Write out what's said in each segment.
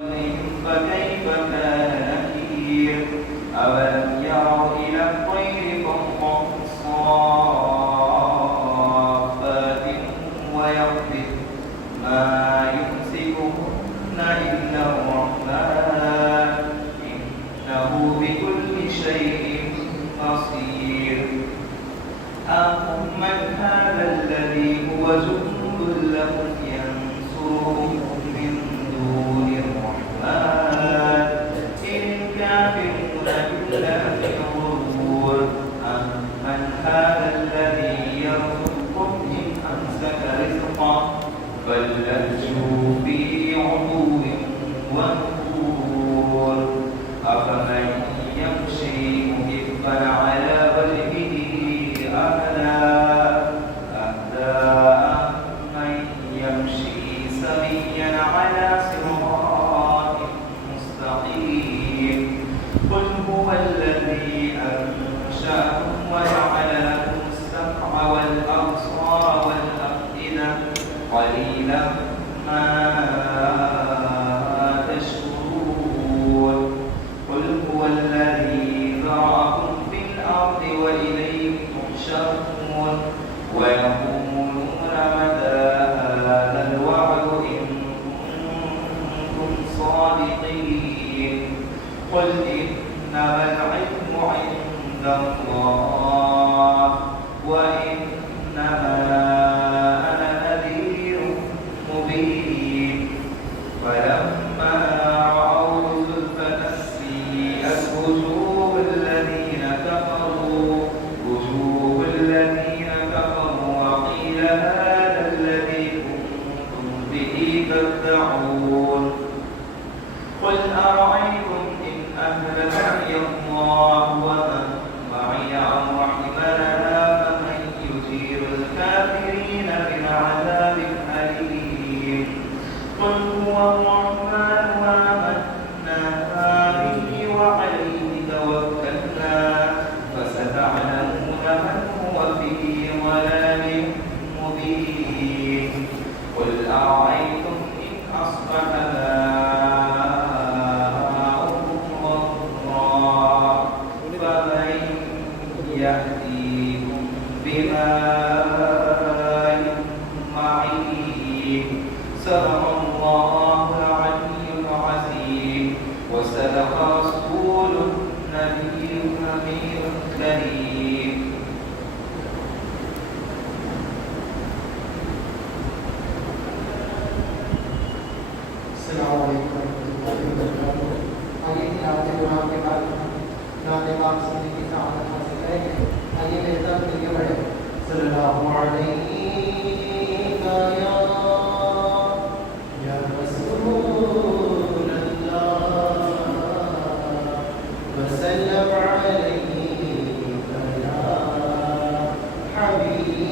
فكيف كان نكير أولم يروا إلى الطير فوقهم صافات ويقبض ما يمسكهن إلا الرحمن إنه بكل شيء بصير أمن هذا الذي هو جند لكم ينصركم من دون الرحمن إن الكافرون إلا في غرور أمن هذا الذي يرزقكم إن أمسك رزقه بل لجوا في عتو ونفور أفمن يمشي مكبا على وجهه أهدى أمن يمشي سويا على صراط مستقيم قل هو الذي أنشأكم وجعل لكم السمع والأبصار والأفئدة قليلا ما تشكرون قل هو الذي ذرأكم في الأرض وإليه تحشرون ويقولون متى هذا الوعد إن كنتم صادقين قل إنما العلم عند الله وإنما أنا نذير مبين فلما رأوا زلفة سيئت وجوه الذين كفروا وقيل هذا الذي كنتم به تدعون قل أرأيتم إن أهلكني الله ومن معي أو رحمنا فمن يجير الكافرين من عذاب أليم قل هو الرحمن آمنا به وعليه توكلنا فستعلمون من هو في ضلال مبين قل أرأيتم إن أصبح ماؤكم غورا فمن يأتيكم بماء معين صدق الله العلي العظيم وصدق رسوله النبي الأمين الكريم. السلام علیکم ورحمۃ اللہ وبرکاتہ. آئیے تلاوت قرآن کے بعد نعت پاک سننے کی سعادت حاصل کریں گے. آئیے میرے ساتھ مل کے پڑھیں. صلی اللہ علیہ یا رسول اللہ وسلم علیہ یا حبیب اللہ.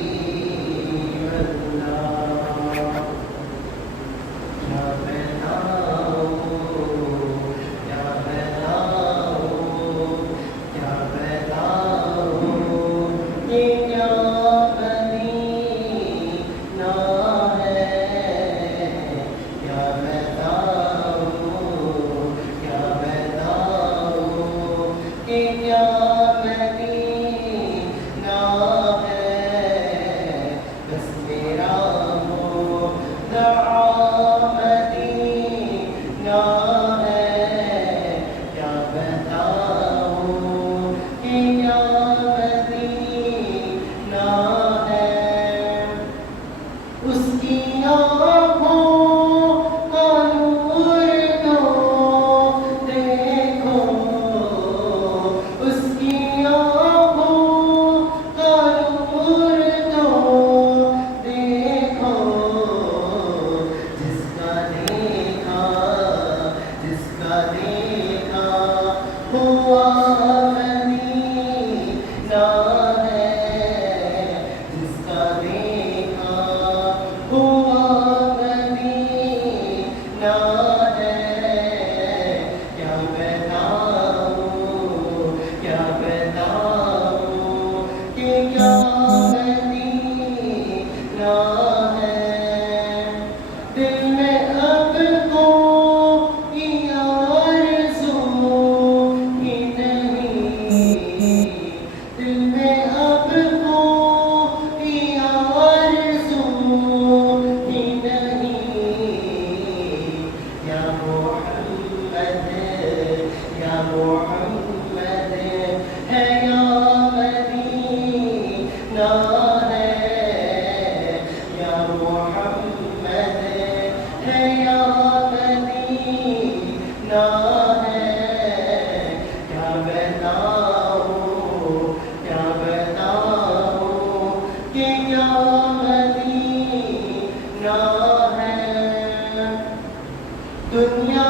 دنیا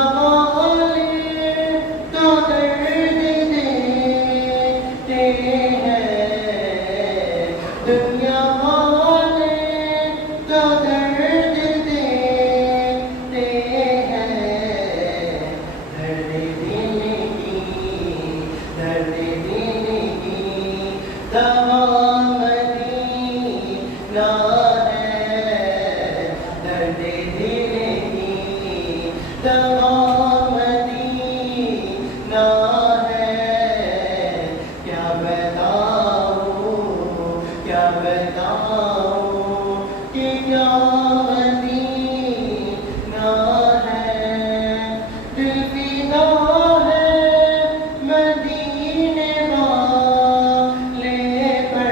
والے تو درد دیتے ہیں، دنیا والے تو درد دیتے ہیں، درد دینے کی دوا مدینہ ہے، درد دینے کی دوا مدینہ ہے، کیا بتاؤں کہ کیا مدینہ ہے، دل فدا ہے مدینے والے پر،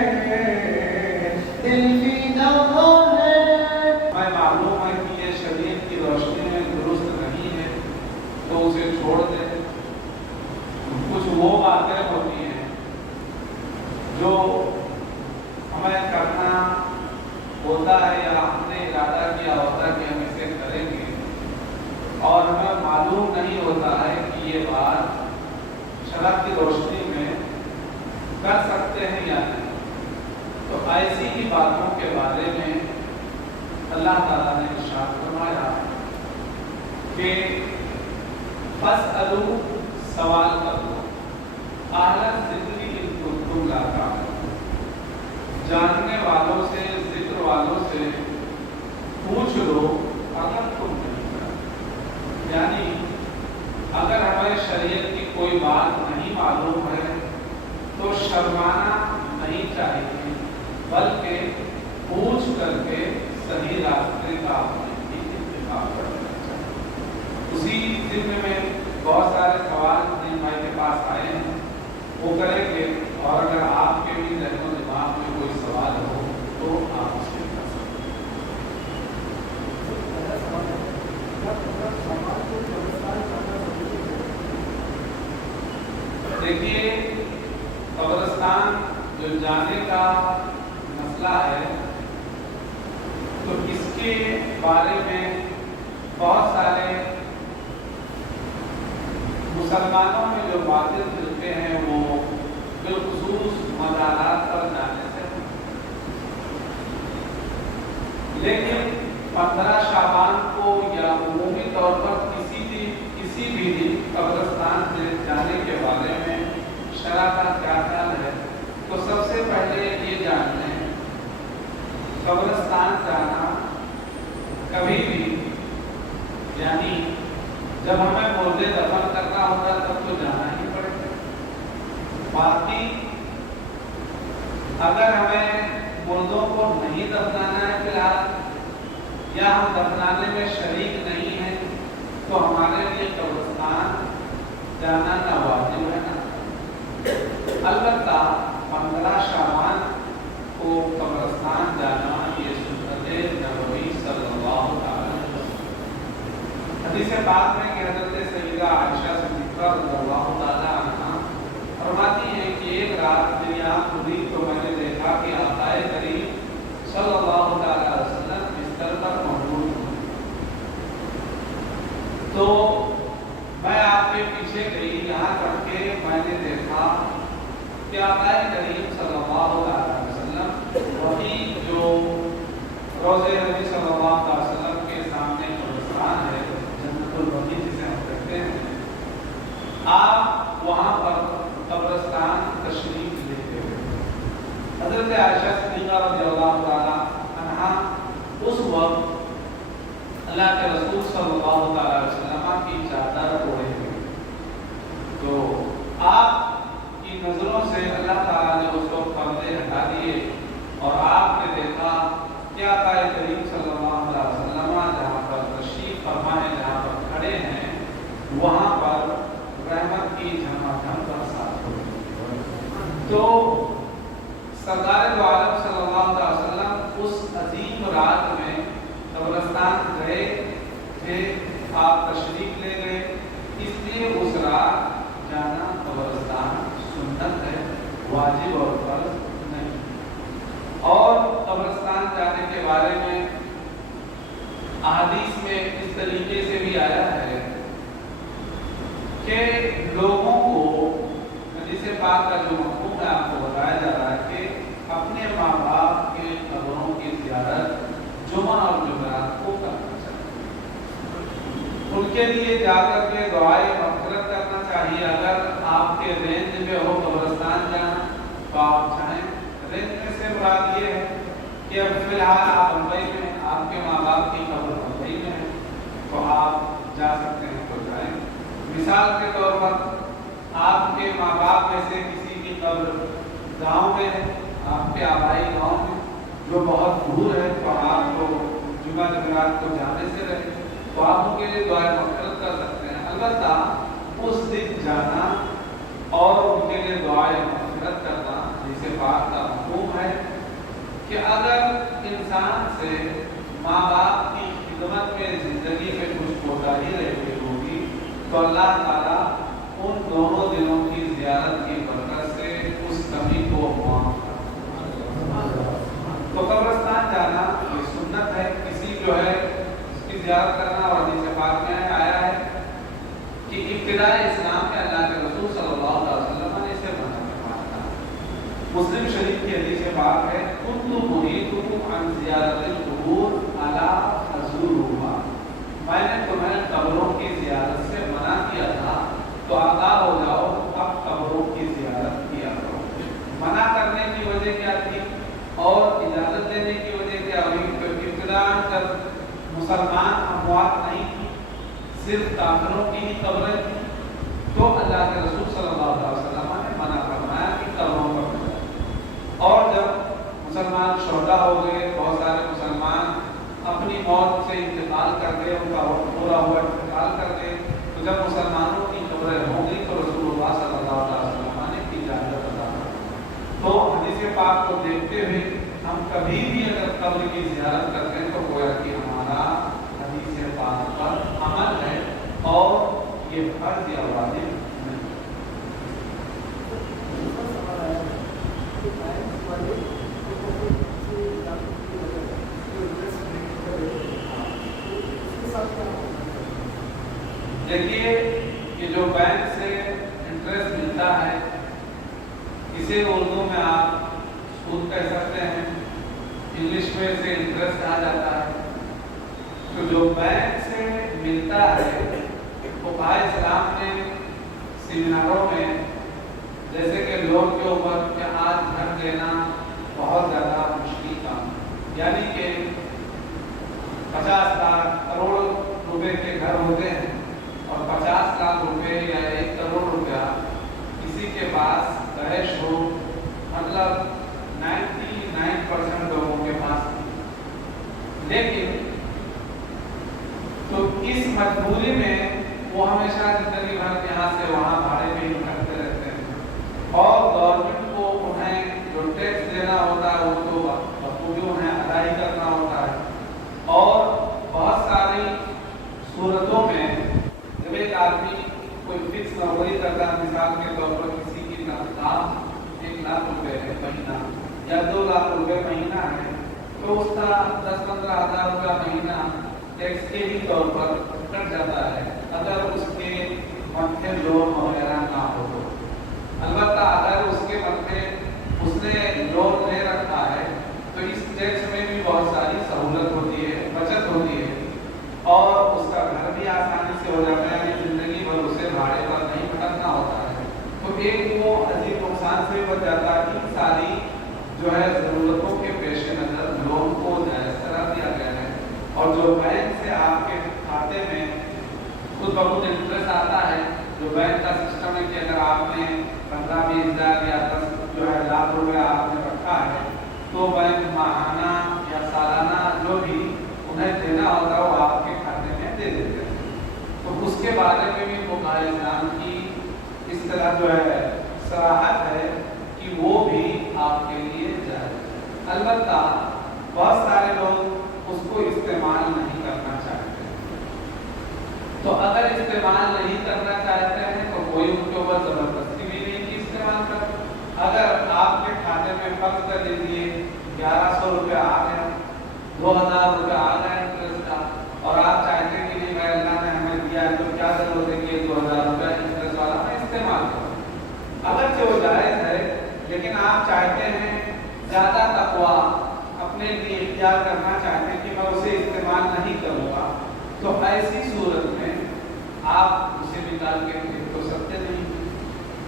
دل فدا ہے۔ ہمیں معلوم ہے کہ یہ شریعت کی روشنی میں درست نہیں ہے تو اسے چھوڑ دیں۔ کچھ وہ باتیں ہوتی ہیں جو ہمیں کرنا ہوتا ہے یا ہم نے ارادہ کیا ہوتا ہے کہ ہم اسے کریں گے اور ہمیں معلوم نہیں ہوتا ہے کہ یہ بات شرع کی روشنی میں کر سکتے ہیں یا نہیں، تو ایسی ہی باتوں کے بارے میں اللہ تعالیٰ نے ارشاد فرمایا کہ فاسألوا، سوال کرو، اہل الذکر ان کنتم لا تعلمون، جاننے والوں سے، ذکر والوں سے پوچھ لو اگر تم نہیں جانتے۔ یعنی اگر ہمیں شریعت کی کوئی بات نہیں معلوم ہے تو شرمانا نہیں چاہیے، بلکہ پوچھ کر کے صحیح راستے کا اپنے انتخاب کرنا چاہیے۔ اسی ضمن میں بہت سارے سوال دین بھائی کے پاس آئے ہیں، وہ کریں گے، اور اگر آپ کے بھی ذہن و دماغ میں کوئی سوال ہو تو آپ اس کے کر سکتے ہیں۔ دیکھیے، قبرستان جو جانے کا مسئلہ ہے تو اس کے بارے میں بہت سارے مسلمانوں میں جو باطل فرقے ہیں وہ بالخصوص مزارات پر جانے سے، لیکن 15 شعبان کو یا عمومی طور پر کسی بھی دن قبرستان سے جانے کے بارے میں شرع کا کیا خیال ہے، تو سب سے پہلے یہ جان لیں قبرستان جانا کبھی بھی، یعنی جب ہمیں مردے دفن کرنا ہوتا ہے تب تو جانا ہی پڑے گا۔ باقی اگر ہمیں مردوں کو نہیں دفنانا ہے فی الحال، یا ہم دفنانے میں شریک نہیں ہیں، تو ہمارے لیے قبرستان جانا نہ واجب ہے نہ، البتہ 15 شعبان کو قبرستان جانا یہ سنت نبوی صلی اللہ علیہ وسلم۔ حدیث پاک میں کہ حضرت سیدہ عائشہ صدیقہ رضی اللہ تعالی عنہا فرماتی ہیں کہ ایک رات میری آنکھ کھلی تو میں نے دیکھا کہ آقا کریم صلی اللہ تعالی علیہ وسلم بستر پر موجود ہیں، تو میں آپ کے پیچھے گئی، یہاں تک کہ میں نے دیکھا کہ آقا کریم صلی اللہ علیہ وسلم وہی جو روضہ نبی صلی اللہ علیہ وسلم کے سامنے قبرستان ہے، جنت البقیع جسے ہم کہتے ہیں، آپ وہاں پر قبرستان تشریف لے گئے۔ حضرت عائشہ صدیقہ رضی اللہ تعالی عنہا اس وقت اللہ کے رسول صلی اللہ علیہ وسلم کی چادر اوڑھے ہوئے، تو آپ کی نظروں سے اللہ تعالیٰ نے اس کو پردے ہٹا دیے اور آپ نے دیکھا کہ آقا کریم صلی اللہ علیہ وسلم جہاں پر تشریف فرما ہے، جہاں پر کھڑے ہیں، وہاں پر رحمت کی جھماجھم برسات ہوئی۔ تو سرکار دو عالم صلی اللہ علیہ وسلم اس عظیم رات میں قبرستان گئے تھے، آپ تشریف لے گئے، اس لیے اس رات جانا قبرستان سنت ہے، واجب اور فرض نہیں۔ اور قبرستان جانے کے بارے میں احادیث میں اس طریقے سے بھی آیا ہے बात का जो मफ़हूम है आपको बताया जा रहा है कि अपने माँ बाप के कब्रों की ज़ियारत जुमा और जुमेरात को करना चाहिए। उनके लिए जाकर के दुआए मग़फ़िरत करना चाहिए। अगर आपके रेंज में हो कब्रिस्तान जाना तो आप चाहें। रेंज में से मुराद ये है कि अब फिलहाल आप मुंबई में, आपके माँ बाप की कब्र मुंबई में है तो आप जा सकते हैं तो जाएं। मिसाल के तौर पर आपके माँ बाप में से किसी की कब्र गांव में है, आपके आबाई गांव में जो बहुत दूर है, तो आपको जुमा जुमेरात को जाने से रहे तो आप उनके लिए दुआ मग़फ़िरत कर सकते हैं। अलबत्ता उस दिन जाना और उनके लिए दुआ मग़फ़िरत करना जिसे पाक का मफ़हूम है कि अगर इंसान से माँ बाप की खिदमत में ज़िंदगी में कुछ कोताही रही होगी तो अल्लाह ताला उन दोनों दिनों की ज़ियारत की बरकत से उस कमी को माफ़ कर। तो कब्रिस्तान जाना ये सुन्नत है। किसी जो है उसकी ज़ियारत करना और हदीस पाक में आया है कि इब्तिदाए इस्लाम में अल्लाह के रसूल सल्लल्लाहु अलैहि वसल्लम ने इसे मना फरमाया था। मुस्लिम शरीफ की हदीस पाक है, कुन्तु मुरीदुकुम अन ज़ियारतिल क़ुबूर अला अज़ूरुहा, मैंने तुम्हें कब्रों की ज़ियारत से मना किया था तो आगाह हो जाओ अब कब्रों की ज़ियारत किया करो। मना करने की वजह क्या थी और इजाज़त देने की वजह क्या हुई? क्योंकि इब्तिदाअन जब मुसलमान अमवात नहीं थी, सिर्फ काफिरों की ही कब्रें थी, तो अल्लाह के रसूल सल्लल्लाहु अलैहि वसल्लम ने मना फरमाया कि कब्रों पर जाओ। और जब मुसलमान शोहदा हो गए, बहुत सारे मुसलमान अपनी मौत से इंतकाल कर गए, उनका वक्त पूरा हुआ इंतकाल कर गए, तो जब मुसलमानों की कब्रें हो गई तो रसूलुल्लाह सल्लल्लाहु अलैहि वसल्लम ने इजाज़त अता की। तो हदीस पाक को देखते हुए हम कभी भी अगर कब्र की ज़ियारत करते हैं तो गोया कि हमारा हदीस पाक पर अमल है और ये फर्ज या वाजिब नहीं। देखिए ये जो बैंक से इंटरेस्ट मिलता है इसे उर्दू में आप सूद कह सकते हैं, इंग्लिश में इसे इंटरेस्ट कहा जाता है। तो जो बैंक से मिलता है तो इस्लाम ने सेमिनारों में जैसे कि लोन के ऊपर कि आज घर लेना बहुत ज़्यादा मुश्किल काम, यानी कि 50 लाख करोड़ रुपए के घर होते हैं और 50 लाख रुपए या 1 करोड़ रुपया किसी के पास कैश हो, मतलब 99% लोगों के पास। लेकिन तो इस मजबूरी में वो हमेशा जिंदगी भर यहाँ से वहाँ भाड़े पे ही भटकते रहते हैं और गवर्नमेंट को उन्हें जो टैक्स देना होता है वो तो बखूबी उन्हें अदा ही करना होता है। और बहुत सारी सूरतों में जब एक आदमी कोई फिक्स नौकरी करता है, मिसाल के तौर पर किसी की तनख्वाह 1 लाख रुपए है महीना या 2 लाख रुपए महीना है, तो उसका 10-15 हज़ार रुपया महीना टैक्स के ही तौर पर कट जाता है अगर उसके मंथली लोन वगैरह ना हो तो। अलबत्ता अगर उसके मंथली उसने लोन ले रखा है तो इस टैक्स में भी बहुत सारी सहूलत होती है, बचत होती है और उसका घर भी आसानी से हो जाता है, यानी जिंदगी भर उसे भाड़े पर नहीं भटकना होता है। तो एक वो अजीब नुकसान से बच जाता है। इन सारी जो है ज़रूरतों के पेश नज़र लोन को जायज़ करार दिया गया है और जो बैंक से आपके खाते में खुद ब खुद इंटरेस्ट आता है, जो बैंक का सिस्टम है कि अगर आपने 15-20 हज़ार या 10 लाख रुपया आपने रखा है तो बैंक माहाना या सालाना जो भी उन्हें देना होता है वो आपके खाते में दे देते हैं। तो उसके बारे में भी फुक़हा इस्लाम की इस तरह जो है सराहत है कि वो भी आपके लिए जायज़ है। अलबत्ता बहुत सारे लोग उसको इस्तेमाल नहीं करना चाहते, तो अगर इस्तेमाल नहीं करना चाहते हैं तो कोई उनके ऊपर ज़बरदस्ती भी नहीं कि इस्तेमाल कर। अगर आपके खाते में फर्ज कर दीजिए 1100 रुपया आ गया, 2000 रुपया आ गया इंटरेस्ट का, और आप चाहते हैं कि नहीं भाई अल्लाह ने हमें दिया है तो क्या जरूरत है कि 2000 रुपया इंटरेस्ट वाला मैं इस्तेमाल करूँ। अगर जो जाए چاہتے ہیں زیادہ تقویٰ اپنے لیے اختیار کرنا چاہتے ہیں کہ میں اسے استعمال نہیں کروں گا، تو ایسی صورت میں آپ اسے نکال کے پھینک تو سکتے نہیں۔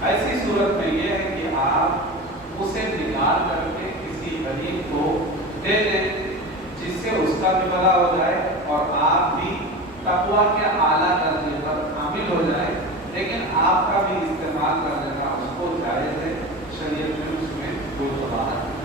ایسی صورت میں یہ ہے کہ آپ اسے نکال کر کے کسی غریب کو دے دیں، جس سے اس کا بھی بھلا ہو جائے اور آپ بھی تقویٰ کے اعلیٰ درجے پر حامل ہو جائے، لیکن آپ کا بھی استعمال کرنے کا اس کو جائز ہے، شریعت میں اس میں کوئی قباحت نہیں۔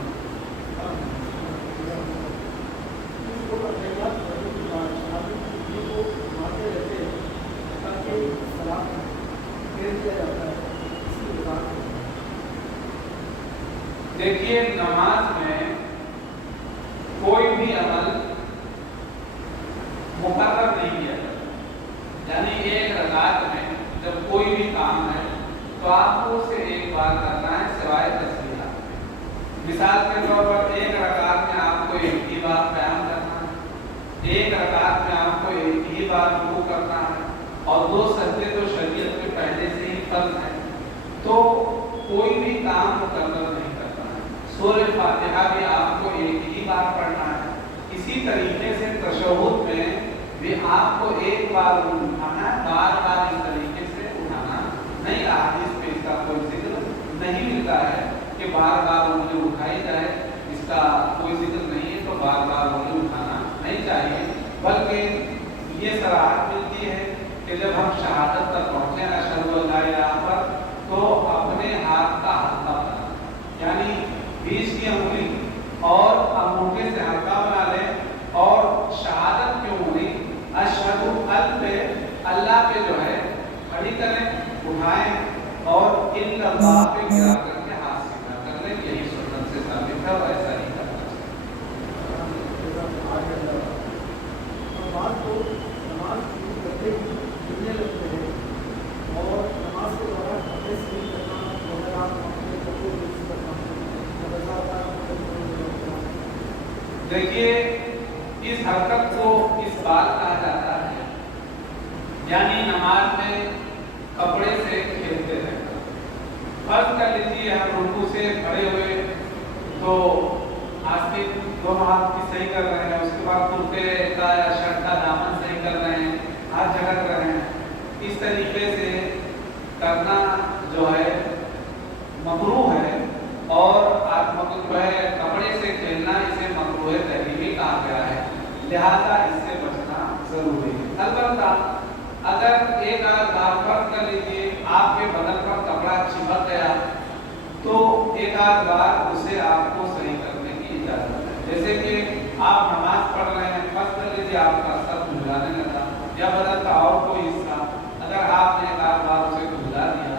دیکھیے نماز میں کوئی بھی عمل مقرر نہیں کیا جاتا، یعنی ایک رکعت میں جب کوئی بھی کام ہے تو آپ کو اسے ایک بار کرنا ہے سوائے تسبیحات۔ مثال کے طور پر ایک رکعت میں آپ کو ایک ہی بار قیام کرنا ہے، ایک رکعت میں آپ کو ایک ہی بار رکوع کرنا ہے، اور 2 سجدے تو شریعت میں پہلے سے ہی فرض ہیں، تو کوئی بھی کام مقرر نہیں کرتا ہے۔ سورہ فاتحہ بھی آپ کو ایک ہی بار پڑھنا ہے، اسی طریقے سے تشہد میں بھی آپ کو ایک بار اٹھانا ہے، بار بار اس طریقے سے اٹھانا نہیں۔ حدیث میں اس کا کوئی ذکر نہیں ملتا ہے کہ بار بار انگلی اٹھائی جائے، اس کا کوئی ذکر نہیں ہے، تو بار بار انگلی اٹھانا نہیں چاہیے، بلکہ یہ صراحت ملتی ہے کہ جب ہم شہادت تک پہنچے اشہد ان لا الہ پر، تو اپنے ہاتھ کا حلقہ بنا، یعنی بیچ کی انگلی اور انگوٹھے سے حلقہ بنا لیں، اور شہادت کی انگلی اشہد ال پہ اللہ پہ جو ہے کھڑی کریں، اٹھائیں، اور الا اللہ پہ گرا کر کے ہاتھ سیدھا کر لیں۔ یہی سنت سے ثابت ہے اور ایسا ہی کرنا دیکھیے اس حرکت کو اس بات کہا جاتا ہے، یعنی نماز میں کپڑے سے کھیلتے ہیں۔ فرض کر لیجیے ہم رکوع سے کھڑے ہوئے تو آستین دونوں ہاتھ کی صحیح کر رہے ہیں، اس کے بعد کرتے کا یا شرٹ کا دامن صحیح کر رہے ہیں، ہاتھ جھٹک رہے ہیں، اس طریقے سے کرنا جو ہے مکروہ ہے، اور جو ہے کپڑے سے کھیلنا اسے مکروہ تحریمی کہا گیا ہے، لہذا اس سے بچنا ضروری ہے۔ البتہ اگر ایک آدھ فرض کر لیجیے آپ کے بدن پر کپڑا چپک گیا تو ایک آدھ بار اسے آپ کو صحیح کرنے کی اجازت ہے، جیسے کہ آپ نماز پڑھ رہے ہیں، فرض کر لیجیے آپ کا سر کھجلانے لگا یا بدن کا اور کوئی حصہ، اگر آپ نے ایک آدھ بار اسے کھجلا دیا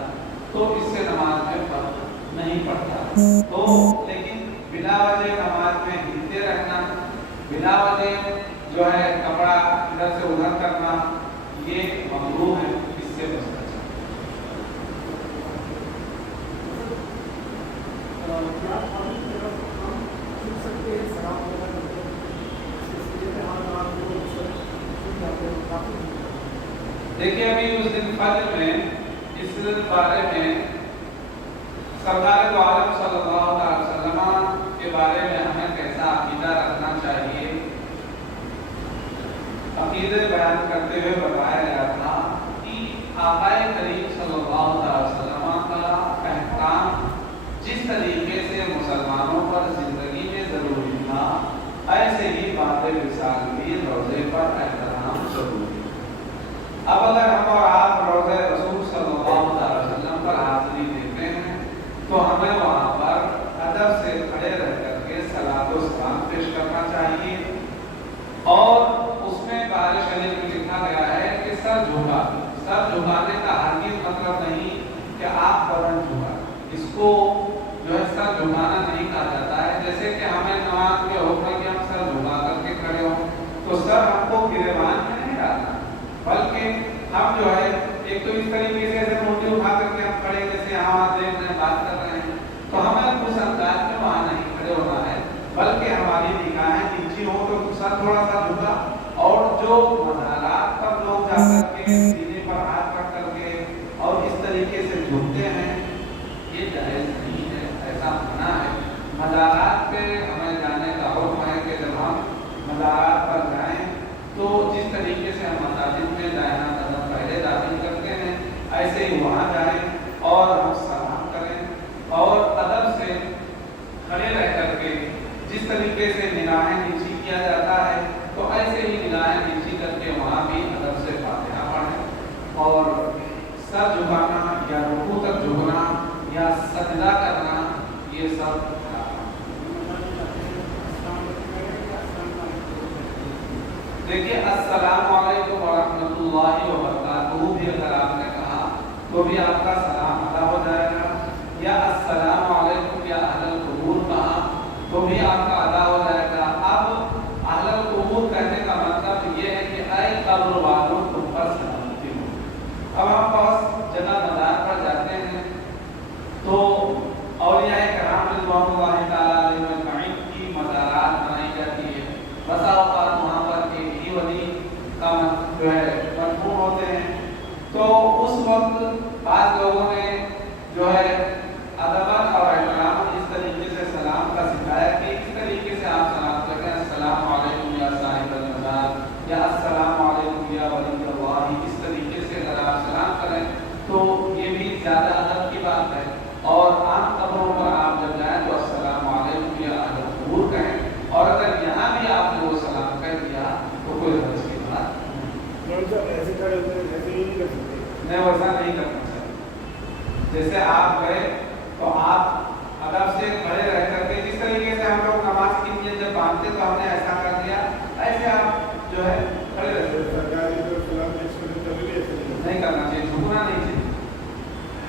تو اس سے نماز میں فرق نہیں پڑتا، تو لیکن بلا وجہ نماز میں ہلتے رہنا، بلا وجہ جو ہے کپڑا ادھر سے ادھر کرنا، یہ مکروہ ہے، اس سے بچنا چاہیے۔ دیکھیے ابھی اس دن فجر میں اس بارے میں سرکار دو عالم صلی اللہ علیہ وسلم کے بارے میں ہمیں کیسا عقیدہ رکھنا چاہیے، عقیدے بیان کرتے ہوئے بتایا گیا تھا کہ آقا کریم صلی اللہ علیہ وسلم کا احکام جس طریقے سے مسلمانوں پر زندگی میں ضروری تھا، ایسے ہی بعد وصال بھی روزے پر احترام ضروری ہے۔ اب اگر ہم اور آپ روزے رسول صلی اللہ علیہ وسلم پر حاضری دیتے ہیں تو ہمیں وہاں پر ادب سے کھڑے رہ کر کے صلاۃ و سلام پیش کرنا چاہیے، اور اس میں قرآن شریف میں لکھا گیا ہے کہ سر جھکانے کا ہرگز مطلب نہیں کہ آپ بدن جھکائیں، اس کو جو ہے سر جھکانا نہیں کہا جاتا ہے، جیسے کہ ہمیں نماز کے حکم ہے کہ ہم سر جھکا کر کے کھڑے ہوں تو سر ہم کو گریبان میں نہیں ڈالنا، بلکہ ہم جو ہے ایک تو اس طریقے سے ایسے موٹے اٹھا کر کے ہم کھڑے جیسے یہاں دیکھ رہے ہیں بات کر رہے ہیں، تو ہمیں اس انداز میں وہاں نہیں کھڑے ہونا ہے، بلکہ ہماری نگاہیں نیچی ہوں تو سر تھوڑا سا جھکا، اور جو مزارات پر لوگ جا کر کے سینے پر ہاتھ رکھ کر کے اور اس طریقے سے جھکتے ہیں یہ جائز نہیں ہے، ایسا منع ہے۔ ایسے ہی وہاں جائیں اور ہم سلام کریں اور ادب سے کھڑے رہ کر کے جس طریقے سے نگاہیں نیچی کیا جاتا ہے تو ایسے ہی نگاہیں نیچی کر کے وہاں بھی ادب سے فاتحہ پڑھیں اور سر جھکانا یا رکوع تک جھکنا یا سجدہ کرنا یہ سب دیکھیے السلام علیکم ورحمۃ اللہ وبرکاتہ بھی اگر آپ نے کہا تو بھی آپ کا سلام ادا ہو جائے گا، یا السلام علیکم یا اہل القبور کہا تو بھی آپ کا ادا ہو جائے گا۔ اب اہل القبور کہنے کا مطلب یہ ہے کہ اے قبر والوں تم پر سلامتی ہو۔ اب ہم بہت جگہ مزار پر جاتے ہیں تو اولیاء کرام رضوان اللہ تعالیٰ علیہ اجمعین کی مزارات بنائی جاتی ہے، بسا اوقات وہاں پر ایک ہی ولی کا جو ہے مدفون ہوتے ہیں، تو اس وقت بعض لوگوں نے جو ہے ادباً اور احتراماً اس طریقے سے سلام کا سکھایا کہ اس طریقے سے آپ سلام کریں، السلام علیکم یا صاحب المزار یا السلام علیکم یا ولی اللہ، اس طریقے سے اگر آپ سلام کریں تو یہ بھی زیادہ ادب کی بات ہے۔ اور عام قبروں پر آپ جب جائیں تو السلام علیکم یا اہل القبور کہیں، اور اگر یہاں بھی آپ نے وہ سلام کہہ دیا تو کوئی حرج کی بات نہیں، ویسا نہیں کرنا چاہیے۔ جیسے آپ گئے تو آپ ادب سے کھڑے رہ کر کے جس طریقے سے ہم لوگ نماز کے لیے جب باندھتے تو ہم نے ایسا کر دیا، ایسے آپ جو ہے کھڑے رہتے نہیں کرنا چاہیے، جھکنا نہیں چاہیے،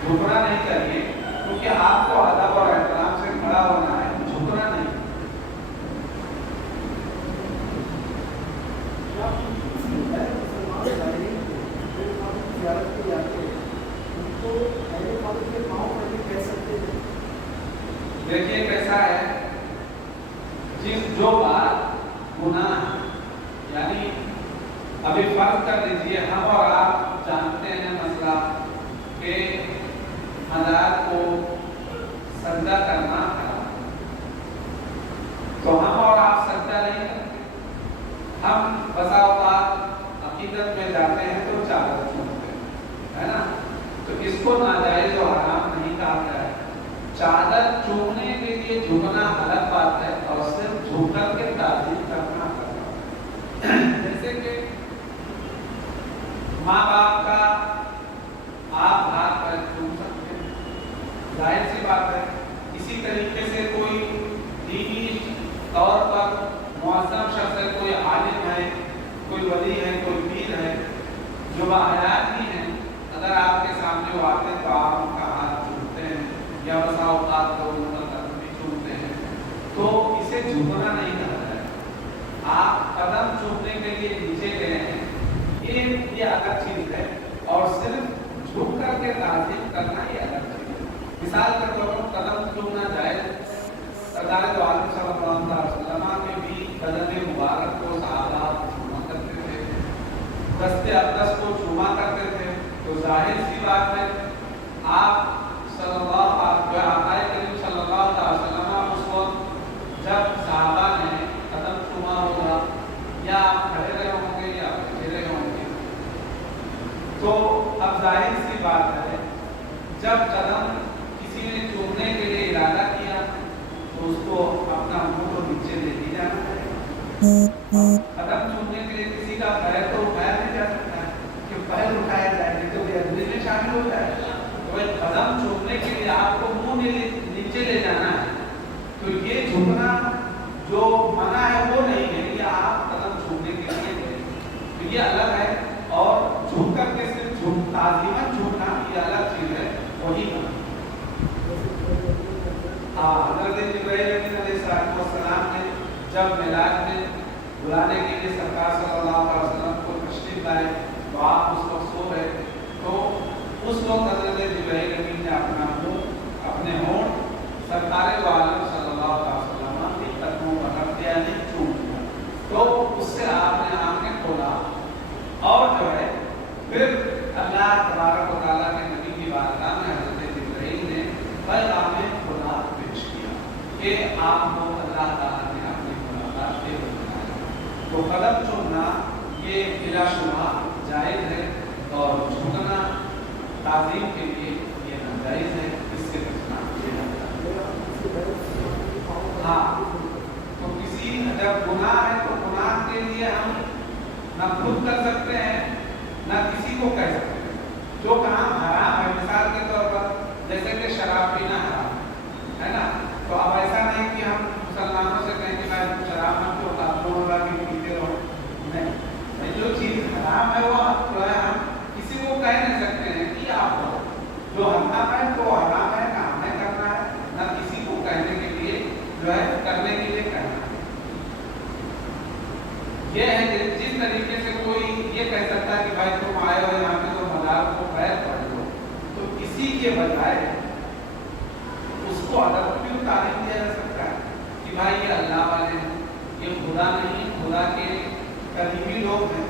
جھکنا نہیں چاہیے کیونکہ آپ کو ادب اور احترام سے کھڑا ہونا ہے، جھکنا نہیں۔ دیکھیے کیسا ہے، جو بات گناہ ہے، یعنی ابھی فرض کر لیجیے ہم اور آپ جانتے ہیں مسئلہ کہ مزار کو سجدہ کرنا حرام، تو ہم اور آپ سجدہ نہیں کرتے، ہم بسا اوقات عقیدت میں جاتے ہیں تو چادر چومتے ہیں، ہے نا، تو اس کو ناجائز و حرام نہیں کہا گیا ہے۔ چادر چومنے کے لیے جھکنا الگ بات ہے اور صرف جھک کر کے تعظیم کرنا الگ بات ہے۔ جیسے کہ ماں باپ کا آپ ہاتھ پر چوم سکتے ہیں، ظاہر سی بات ہے۔ اسی طریقے سے کوئی دینی طور پر معظم شخص ہے، کوئی عالم ہے، کوئی ولی ہے، کوئی پیر ہے جو باحیات بھی ہیں، اگر آپ کے سامنے وہ آتے ہیں تو آپ ان کا ہاتھ چومتے ہیں یا بسا اوقات لوگ ان کا قدم بھی چومتے ہیں، تو اسے جھکنا نہیں کہا جائے۔ آپ قدم چومنے کے لیے نیچے گئے ہیں، یہ الگ چیز ہے، اور صرف جھک کر کے تعظیم کرنا یہ الگ چیز ہے۔ مثال کے طور پر قدم چومنا جائز، سرکار دو عالم صلی اللہ علیہ وسلم کے بھی قدم مبارک کو صحابہ چوما کرتے تھے، دست اقدس کو چوما کرتے تھے، تو ظاہر سی بات ہے آپ صلی اللہ علیہ وسلم اس وقت جب صحابہ نے قدم چوما ہوگا یا آپ کھڑے رہے ہوں گے یا بیٹھے رہے ہوں گے، تو اب ظاہر سی بات ہے جب قدم کسی نے چومنے کے لیے ارادہ کیا تو اس کو اپنا منہ تو نیچے لے ہی جانا ہے۔ قدم چومنے کے لیے کسی کا پیر تو اٹھایا نہیں جا سکتا ہے کہ پیر اٹھایا جائے گا تو ادھر میں شامل ہو جائے گا، تو قدم چومنے کے لیے آپ کو منہ نیچے لے جانا ہے، تو یہ جھکنا جو منع ہے وہ نہیں ہے، یہ آپ قدم چومنے کے لیے گئے تو یہ الگ ہے، اور جھک کر کے صرف تعظیماً جھکنا یہ الگ چیز ہے، وہی کرنا۔ حضرت جبرائیل علیہ السلام نے جب معراج میں بلانے کے لیے سرکار صلی اللہ علیہ وسلم کو تشریف لائے تو آپ اس وقت سو گئے، تو اس وقت حضرت جبرائیل نے اپنا منہ اپنے ہونٹ سرکار دو عالم صلی اللہ علیہ وسلم کی قدموں پر رکھ دیا، نہیں چوم دیا، تو اس سے آپ نے آنکھیں کھولا، اور جو ہے پھر اللہ تبارک و تعالیٰ کے نبی کی بارگاہ میں حضرت جبرائیل نے پیغام خدا پیش کیا کہ آپ کو اللہ تعالیٰ نے اپنی ملاقات کے لیے بنایا، تو قدم چومنا یہ بلا شبہ جائز ہے، اور جھکنا تعظیم के लिए ये नाजायज है, इससे बचना ये नाजायज। हाँ, तो किसी जब गुनाह है तो गुनाह के लिए हम न खुद कर सकते हैं न किसी को कह सकते हैं। जो काम हराम है, मिसाल के तौर पर जैसे कि शराब पीना हराम है ना, तो अब ऐसा नहीं कि हम मुसलमानों से कहें कि भाई शराब मत पियो, आप दो लगा के पीते रहो, नहीं। जो चीज़ हराम है वो हम किसी को कह नहीं सकते हैं कि आप करो। जो हराम है तो हराम है, ना हमें करना है ना किसी को कहने के लिए जो है करने के लिए कहना है। ये है कि जिस तरीके से कोई ये कह सकता है कि भाई तुम आए हो यहाँ पे तो मजाक को पैर पढ़ लो, तो इसी के बजाय उसको अदब क्यों तारीफ दिया जा सकता है कि भाई ये अल्लाह वाले हैं, ये खुदा नहीं, खुदा के करीबी लोग हैं।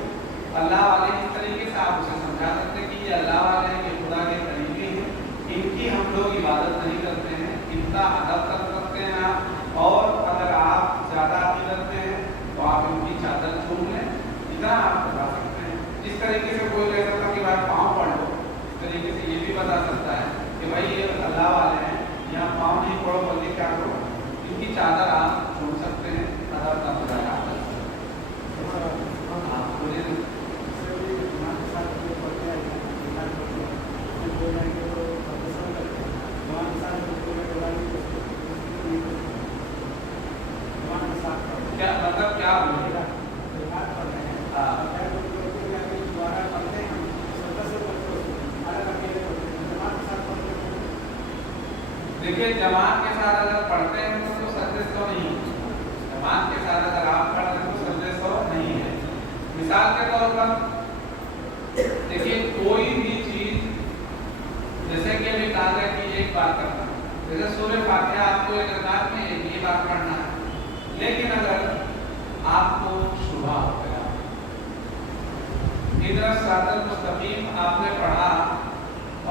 अल्लाह वाले इस तरीके से आप उसे समझा सकते हैं कि ये अल्लाह वाले हैं, ये खुदा के करीबी हैं, इनकी हम लोग इबादत नहीं करते हैं, इनका अदब कर सकते हैं आप। और अगर आप ज़्यादा आती करते हैं तो आप इनकी चादर चूम लें, इतना आप बता सकते हैं। इस तरीके से कोई कह सकता कि भाई पाँव पढ़ लो, इस तरीके से ये भी बता सकता है कि भाई ये अल्लाह वाले हैं, यहाँ पाँव नहीं पढ़ो बल्कि क्या करो, इनकी चादर आप चूम सकते हैं, अदब का बजाय आप क्या मतलब क्या बोलेगा? देखिए जमात के साथ अगर पढ़ते हैं तो सजदे सो नहीं है। जमात के साथ अगर आप पढ़ते हैं तो सजदे सो नहीं है। मिसाल के तौर पर देखिए कोई भी चीज, जैसे कि अभी कहा गया कि एक बार करना, जैसे सूरह फातिहा आपको एक रकात में एक बार पढ़ना है, लेकिन अगर आपको शुबह हो गया, इधर सिरातल मुस्तकीम आपने पढ़ा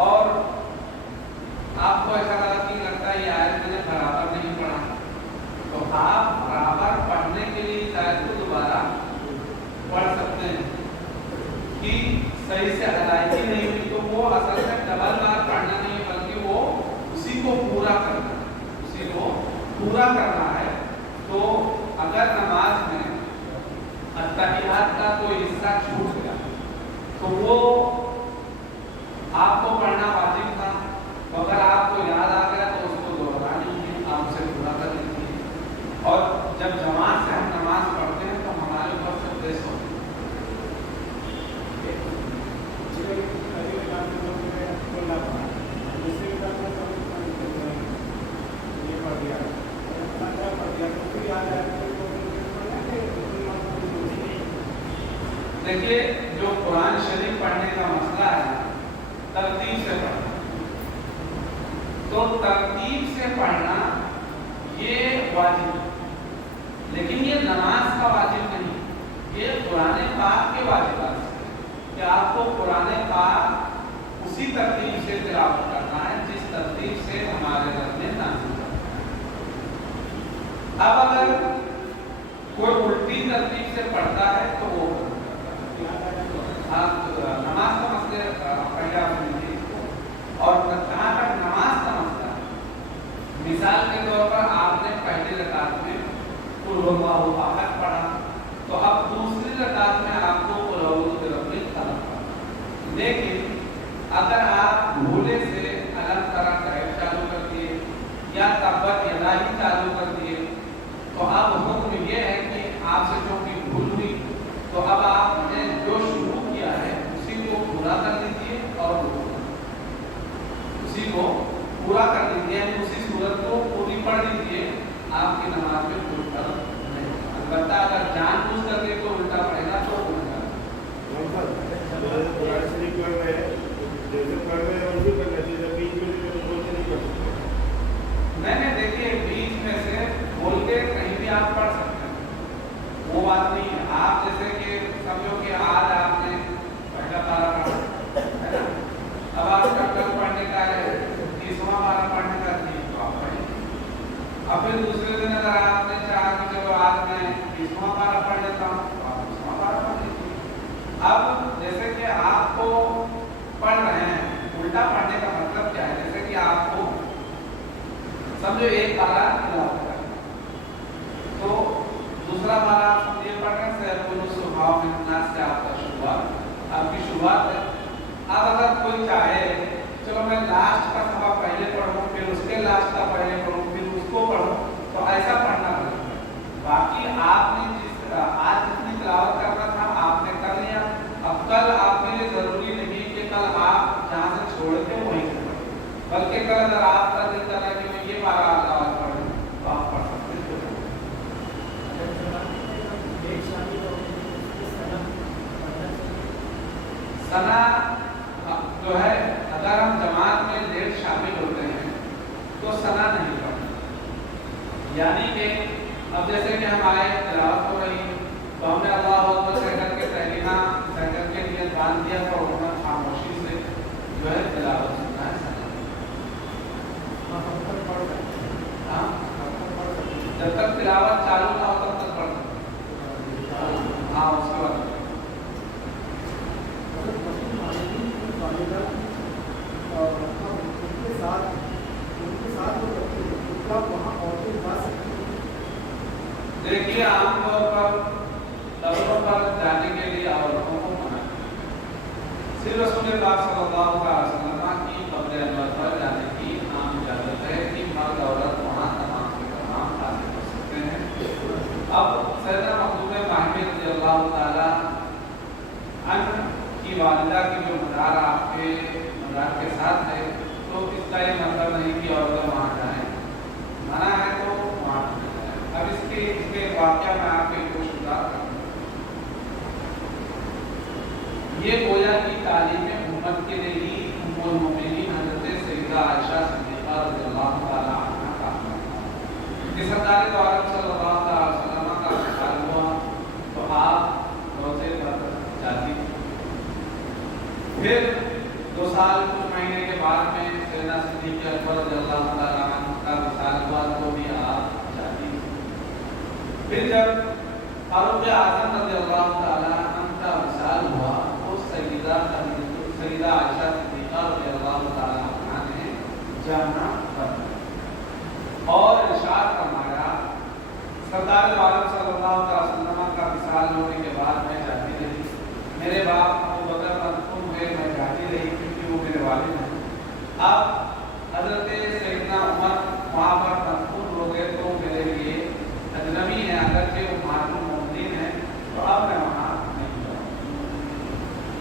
और आपको ऐसा लगा कि लगता है ये आयत मैंने बराबर नहीं पढ़ा, तो आप बराबर पढ़ने के लिए इस आयत को दोबारा पढ़ सकते हैं कि सही से अदायगी नहीं हुई, तो वो असल में डबल बार पढ़ना नहीं है बल्कि वो उसी को पूरा करना है, उसी को पूरा करना है। तो अगर नमाज में अत्तहियात का कोई हिस्सा छूट गया तो वो आपको पढ़ना वाजिब था, तो अगर आपको याद आ गया तो उसको दोहरानी है, आप उसे पूरा कर लीजिए। और जब जमात से हम नमाज पढ़ते हैं तो हमारे ऊपर से उद्देश्य होते हैं। देखिए जो कुरान शरीफ पढ़ने का मसला है, तरतीब से पढ़ना, तो तरतीब से पढ़ना ये वाजिब है, लेकिन ये नमाज का वाजिब नहीं, ये कुरान पाक के वाजिबात है कि आपको कुरान पाक उसी तरतीब से तिलावत करना है जिस तरतीब से हमारे रब ने नाज़िल किया। अब अगर कोई उल्टी तरतीब से पढ़ता है तो वो नमाज का मसले पहले आप समझिए। और जहाँ तक नमाज का मसला, मिसाल के तौर पर आपने पहली रकात में कुल हुवल्लाहु अहद पढ़ा, तो अब दूसरी रकात में आपको कुल अऊज़ु बिरब्बिल फलक पढ़ना। लेकिन अगर आप भूले से अलग तरह कैफ चालू कर दिए या तब्बत यदा ही चालू कर दिए, तो अब हुक्म ये है कि आपसे जो भी भूल हुई तो अब आपने जो शुरू किया है उसी को पूरा कर दीजिए और उसी को पूरा कर दीजिए, उसी सूरत को पूरी पढ़ लीजिए, आपकी नमाज में कोई फर्क नहीं। अलबत्ता अगर जानबूझ करके कोई उल्टा पढ़ेगा तो उल्टा। नहीं देखिए बीच में से बोल के कहीं भी आप पढ़ सकते हैं, वो बात नहीं है। आप जैसे कि समझो कि आज आपने पहला पारा पढ़ा है ना, अब आप कल पढ़ने का है 30वां पारा पढ़ने का नहीं, तो आप पढ़ेंगे। अब फिर दूसरे दिन अगर आपने चाहा कि चलो आज मैं 20वां पारा पढ़ लेता हूँ, तो आप 20वां पारा पढ़ लीजिए। अब जैसे कि आपको पढ़ रहे हैं, उल्टा समझो एक पारा तिलावत कर, तो दूसरा पारा आप समझिए पढ़ रहे हैं सैयकुल सुभाव मिन्नास से आपका शुरुआत, आपकी शुरुआत है। अब अगर कोई चाहे चलो मैं लास्ट का सभा पहले पढ़ूं, फिर उसके लास्ट का पहले पढ़ूं, फिर उसको पढ़ूं, तो ऐसा पढ़ना पड़ेगा। बाकी आपने जिस आज जितनी तिलावत करना था आपने कर लिया। अब कल आपके लिए जरूरी नहीं कि कल आप जहाँ से छोड़ के वहीं से पढ़ें, बल्कि कल अगर आप का दिल कर रहा है कि मैं ये पारा तिलावत पढ़ूं तो आप पढ़ सकते हैं। सना जो है अगर हम जमात में लेट शामिल होते हैं तो सना नहीं पढ़ना, यानी कि अब जैसे कि हम आए तिलावत हो रही तो हमने अल्लाह अकबर कह करके तहरीना सहकर के लिए दान दिया तो उन्होंने खामोशी से जो है तिलावत सुनना है सना। हाँ, जब तक तिलावत चालू ना हो तब तक पढ़ सकते। हाँ, उसके बाद देखिए आमतौर पर कब्रों पर जाने के लिए औरतों को मना है। सिर्फ रसूल पाक सल्लल्लाहु अलैहि वसल्लम की कब्र अनवर पर जाने की आम इजाजत है कि मर्द औरत वहाँ तमाम के तमाम हासिल कर सकते हैं। अब सैयदना मखदूम माहिर रज़ियल्लाहु ताला अन्हु की वालिदा की जो मज़ार आपके मज़ार के साथ है, तो इसका ये मतलब नहीं कि औरतें वहाँ जाएं, मना है तो वहाँ नहीं जाएं। अब इसके वाक़या में आपके कुछ उदाहरण करूँगा। ये गोया की तालीम उम्मत के लिए ही उम्मुल मोमिनीन हज़रत सैयदा आयशा सिद्दीक़ा रज़ियल्लाहु ताला अन्हा का कि सरकार दो आलम सल्लल्लाहु अलैहि वसल्लम का इंतकाल हुआ तो आप रोज़े पर जाती। फिर 2 साल कुछ महीने के बाद में सैयदना सिद्दीक़ अकबर रज़ियल्लाहु ताला अन्हु का विसाल हुआ तो भी आप जाती। फिर जब फारूक आज़म रज़ियल्लाहु ताला अन्हु का विसाल हुआ तो सैयदा आयशा सिद्दीक़ा रज़ियल्लाहु ताला अन्हा ने जाना बंद और इरशाद फरमाया सरकार दो आलम सल्लल्लाहु अलैहि वसल्लम का विसाल होने के बाद मैं जाती रही, मेरे बाप अबू बकर मदफून हुए, मैं जाती रही क्योंकि वो मेरे वालिद हैं। अब हज़रत सैयदना उमर वहाँ पर मदफून हो गए तो मेरे लिए अजनबी है, अगरचे वो उम्महातुल मोमिनीन है, तो अब मैं वहाँ नहीं जाऊँ।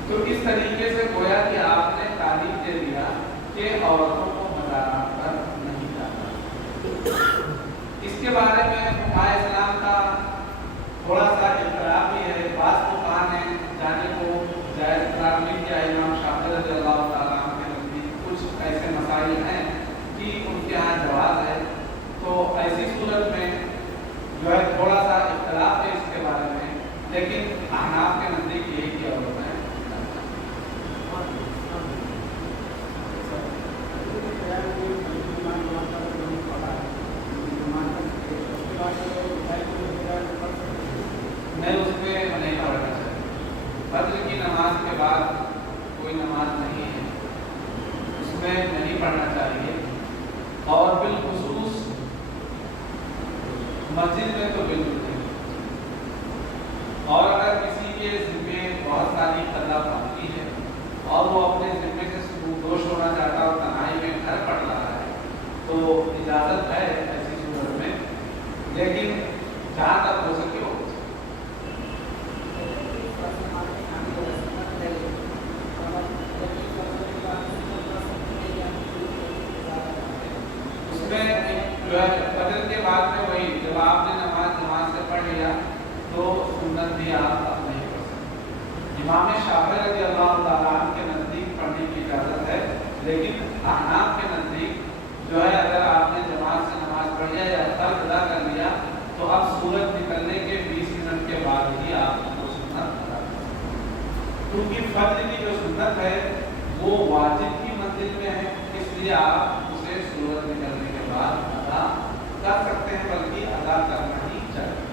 तो इस तरीके से गोया कि आपने तालीम दे दिया कि औरतों को मज़ारात पर नहीं जाना। इसके बारे में फुक़हा इस्लाम का थोड़ा सा इख्तिलाफ भी है। बाज़ फुक़हा ने जाने को जायज़ करार नहीं किया। इमाम शाफ़िई रज़ियल्लाहु ताला अन्हु के नज़दीक कुछ ऐसे मसाइल हैं कि उनके यहाँ जवाज़ है, तो ऐसी सूरत में जो है थोड़ा सा इख्तिलाफ है इसके बारे में, लेकिन अहनाफ के नज़दीक यही की औरत है। मैं उसमें नहीं पढ़ना चाहिए। फज्र की नमाज के बाद कोई नमाज नहीं है, उसमें नहीं पढ़ना चाहिए। और बिलखुसूस मस्जिद में तो बिल्कुल नहीं। और अगर किसी के ज़िम्मे बहुत सारी कला बाकी है और वो अपने ज़िम्मे से सुबुहदोश होना चाहता है और तन्हाई में घर पढ़ रहा है तो इजाज़त है ऐसी सूरत में, लेकिन जहाँ तक हो सके हो। उसमें जो है फजर के बाद में वही जब आपने नमाज से पढ़ लिया तो सुन्नत भी आप नहीं पढ़ सकते। इमाम शाफ़िई रज़ियल्लाहु ताला अन्हु के नज़दीक पढ़ने की इजाज़त है, लेकिन अहनाफ के नज़दीक जो है अगर आपने जमात से नमाज पढ़ लिया या फर्ज अदा कर लिया तो अब सूरज निकलने के 20 मिनट के बाद ही आप वो सुन्नत अदा कर सकते। क्योंकि फर्ज की जो सुन्नत है वो वाजिब की मंजिल में है, इसलिए आप उसे सूरज निकलने के बाद अदा कर सकते हैं, बल्कि अदा करना ही चाहिए।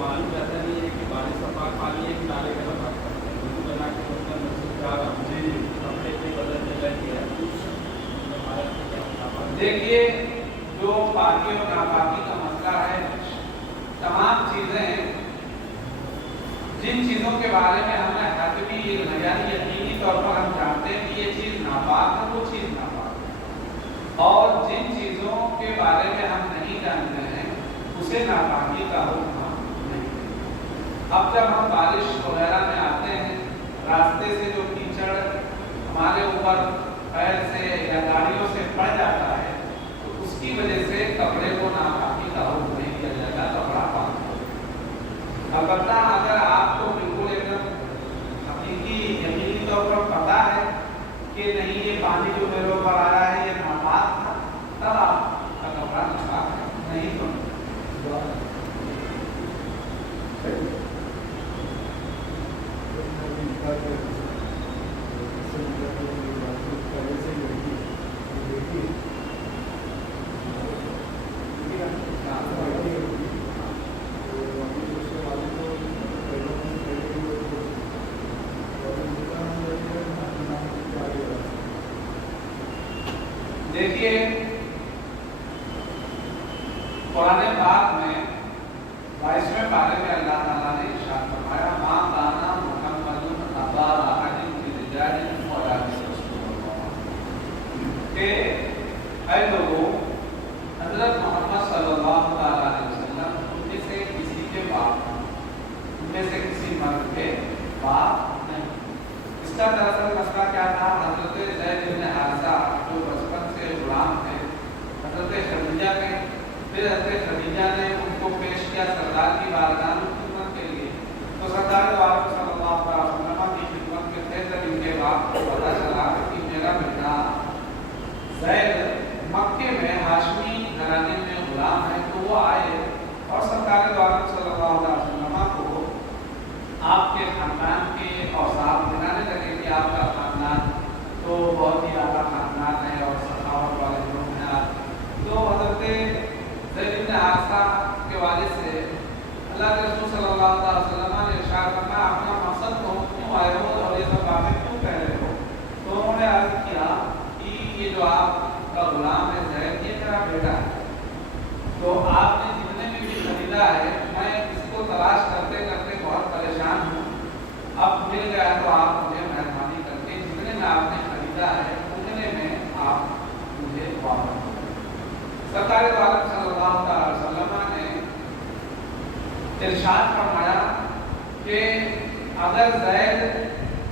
मालूम रहता नहीं है कि देखिए, जो पाकी और नापाकी का मसला है, तमाम चीज़ें, जिन चीज़ों के बारे में हमें हतमी यानी यकीनी तौर पर हम जानते हैं कि ये चीज़ नापाक है, वो चीज़ नापाक है, और जिन चीज़ों के बारे में हम नहीं जानते हैं उसे नापाकी का हुक्म नहीं। अब जब हम बारिश वगैरह में आते हैं, रास्ते से जो कीचड़ हमारे ऊपर पैर से या गाड़ियों से पड़ जाता है, तो उसकी वजह से कपड़े को नापाकी का हुक्म नहीं दिया जाता, कपड़ा पाक हो। अलबत्ता अगर आपको बिल्कुल एकदम हकीकी यकीनी तौर पर पता है कि नहीं ये पानी जो मेरे ऊपर आ रहा है ये नापाक था, तब आपका कपड़ा नापाक है, नहीं तो देखिए, कुरान पाक में 22वें पारे में अल्लाह ताला ने इरशाद फरमाया, मा काना मुहम्मदुन अबा अहदिन मिन रिजालिकुम वलाकिन रसूलुल्लाह, कि ऐ लोगों, हजरत मोहम्मद सल्लल्लाहु अलैहि वसल्लम उनमें से किसी के बाप, उनमें से किसी मर्द के बाप नहीं। इसका दरअसल मसला क्या था? हजरत ज़ैद इब्न हारिसा जो बचपन से गुलाम थे, हजरत खदीजा के, फिर हजरत खदीजा ने उनको पेश किया सरदार की बारगाह में खिदमत के लिए, तो सरदार सल्लल्लाहु अलैहि वसल्लम की खिदमत में थे। तब इनके बाप को पता चला कि मेरा बेटा ज़ैद मक्के में हाशमी घराने में गुलाम है, तो वो आए और सरदार सल्लल्लाहु अलैहि वसल्लम को आपके खानदान के औसाफ दिलाने लगे कि आपका खानदान तो बहुत ही आला खानदान है और सखावत वाले लोग हैं आप। तो हज़रत ज़ैद इब्न हारिसा के वालिद से अल्लाह के रसूल सल्लल्लाहु अलैहि वसल्लम ने इरशाद फरमाया, अपना मकसद को क्यों आए हो और ये सब बातें क्यों कह रहे हो? तो उन्होंने अर्ज़ किया कि ये जो आपका गुलाम है ज़ैद, ये मेरा बेटा है, तो आपने जितने भी खरीदा है, मैं इसको तलाश करते करते बहुत परेशान हूँ, अब मिल गया तो आप मुझे मेहरबानी करके जितने में आपने खरीदा है उतने में आप मुझे वापस करें। सरकार सल्लल्लाहु अलैहि वसल्लम ने इरशाद फरमाया कि अगर ज़ैद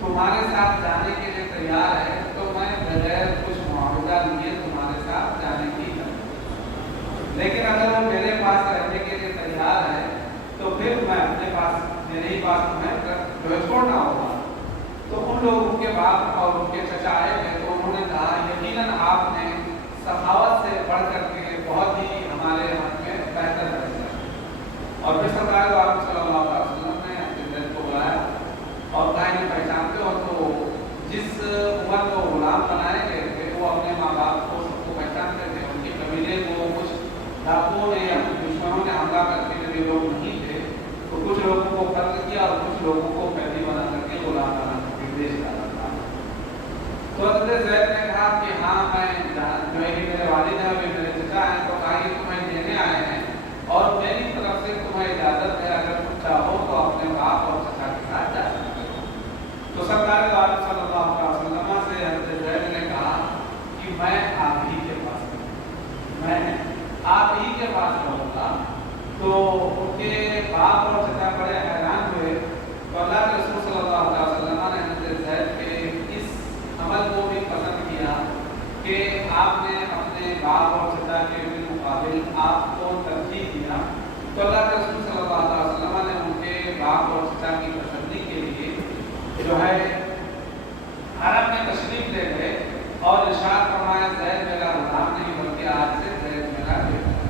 तुम्हारे साथ जाने के लिए तैयार है तो मैं बगैर कुछ मुआवजा लिए तुम्हारे साथ जाने की, लेकिन अगर वो मेरे पास रहने के लिए तैयार है तो फिर मैं अपने पास, मेरे ही पास तुम्हें जो है छोड़ना होगा। तो उन लोगों के बाप और उनके चचा आए थे, तो उन्होंने कहा, यकीनन आपने सखावत से बढ़ करके बहुत ही हमारे हक में बेहतर कर दिया। और फिर सरकार सल्लल्लाहु अलैहि वसल्लम ने अपने ज़ैद को बुलाया और कहा, नहीं पहचानते हो? तो जिस उम्र को गुलाम बनाए गए थे वो अपने माँ बाप को सबको पहचानते थे, उनके कबीले को कुछ डाकुओं ने या दुश्मनों ने हमला करके यदि लोग नहीं थे तो कुछ लोगों को कत्ल किया और कुछ लोगों को कैदी बना करके गुलाम बना करके भेज डाला था। तो हज़रत ज़ैद ने कहा कि हाँ, मैं जो है मेरे वालिद हैं, वे मेरे चचा हैं, तो कहा कि तुम्हें देने आए हैं और मेरी तरफ से तुम्हें इजाज़त है, अगर तुम चाहो तो अपने बाप और चचा के साथ जा सकते हो। तो सरकार सल्लल्लाहु अलैहि वसल्लम से हज़रत ज़ैद ने कहा कि मैं आप ही के पास रहूँगा, मैं आप ही के पास रहूँगा। तो उनके बाप और चचा बड़े हैरान हुए, तो अल्लाह के रसूल सल्लल्लाहु अलैहि वसल्लम ने हज़रत ज़ैद के इस अमल को भी पसंद किया कि आपने अपने बाप और चचा के मुकाबिल आपको तरजीह दिया। तो अल्लाह के रसूल सल्लल्लाहु अलैहि वसल्लम ने उनके बाप और चचा की तसल्ली के लिए जो है हरम में तशरीफ ले गए और इरशाद फरमाया, ज़ैद मेरा गुलाम नहीं बल्कि आज से ज़ैद मेरा बेटा है।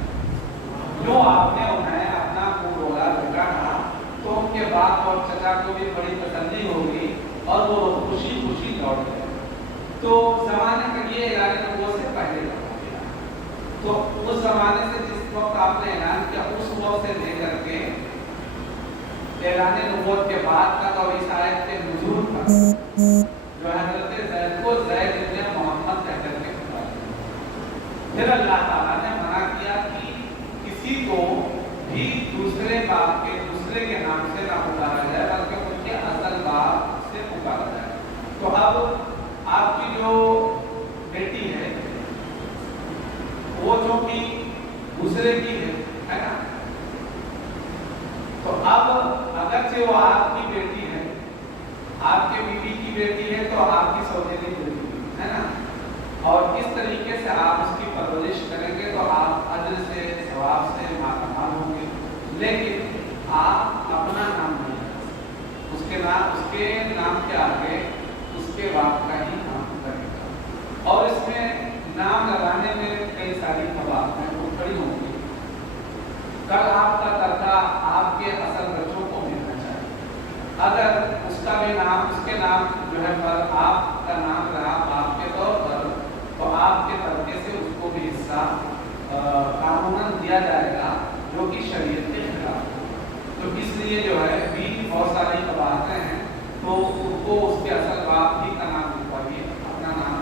जो आपने उन्हें अपना मुँह बोला बेटा कहा, तो उनके बाप और चचा को भी बड़ी तसल्ली होगी और वो खुशी खुशी लौट गए। तो ज़माने के लिए ऐलान नबूवत से पहले हो गया, तो उस ज़माने से जिस वक्त आपने ऐलान किया उस वक्त से लेकर के ऐलान नबूवत के बाद तक और इस आयत के नुज़ूल तक जो हज़रत ज़ैद को ज़ैद इब्न मोहम्मद कह करके पुकारा। फिर दूसरे बाप के दूसरे के नाम से ना पुकारा जाए बल्कि उनके असल बाप से पुकारा जाए। तो अब आपकी जो बेटी है वो जो कि दूसरे की है ना, तो अब अगर से वो आपकी बेटी है, आपके बीवी की बेटी है, तो आपकी सौतेली बेटी है ना, और इस तरीके से आप उसकी परवरिश करेंगे तो आप अजर से सवाब से मालामाल होंगे। लेकिन आप अपना नाम नहीं, उसके नाम के आगे उसके बाप का ही नाम करेगा। और इसमें नाम लगाने में कई सारी कवायद खड़ी होंगी। कल आपका तर्का आपके असल बच्चों को मिलना चाहिए। अगर उसका भी नाम, उसके नाम जो है पर आपका नाम रहा बाप के तौर पर, तो आपके तरीके से उसको भी हिस्सा कानूनन दिया जाएगा जो कि शरीयत के खिलाफ है। तो इसलिए जो है भी बहुत सारी कवायदें हैं, तो उनको उसके असल बाप ही का नाम लिखवाइए, अपना नाम।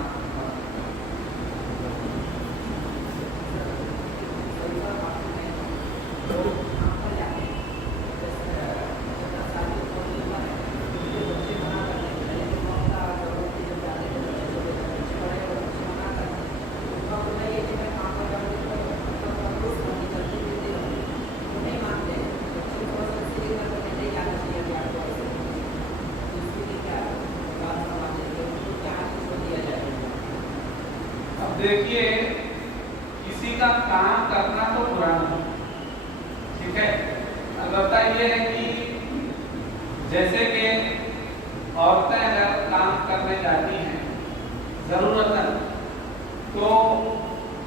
देखिए, किसी का काम करना तो बुरा नहीं, ठीक है। अलबत्ता ये है कि जैसे कि औरतें अगर काम करने जाती हैं जरूरतन, तो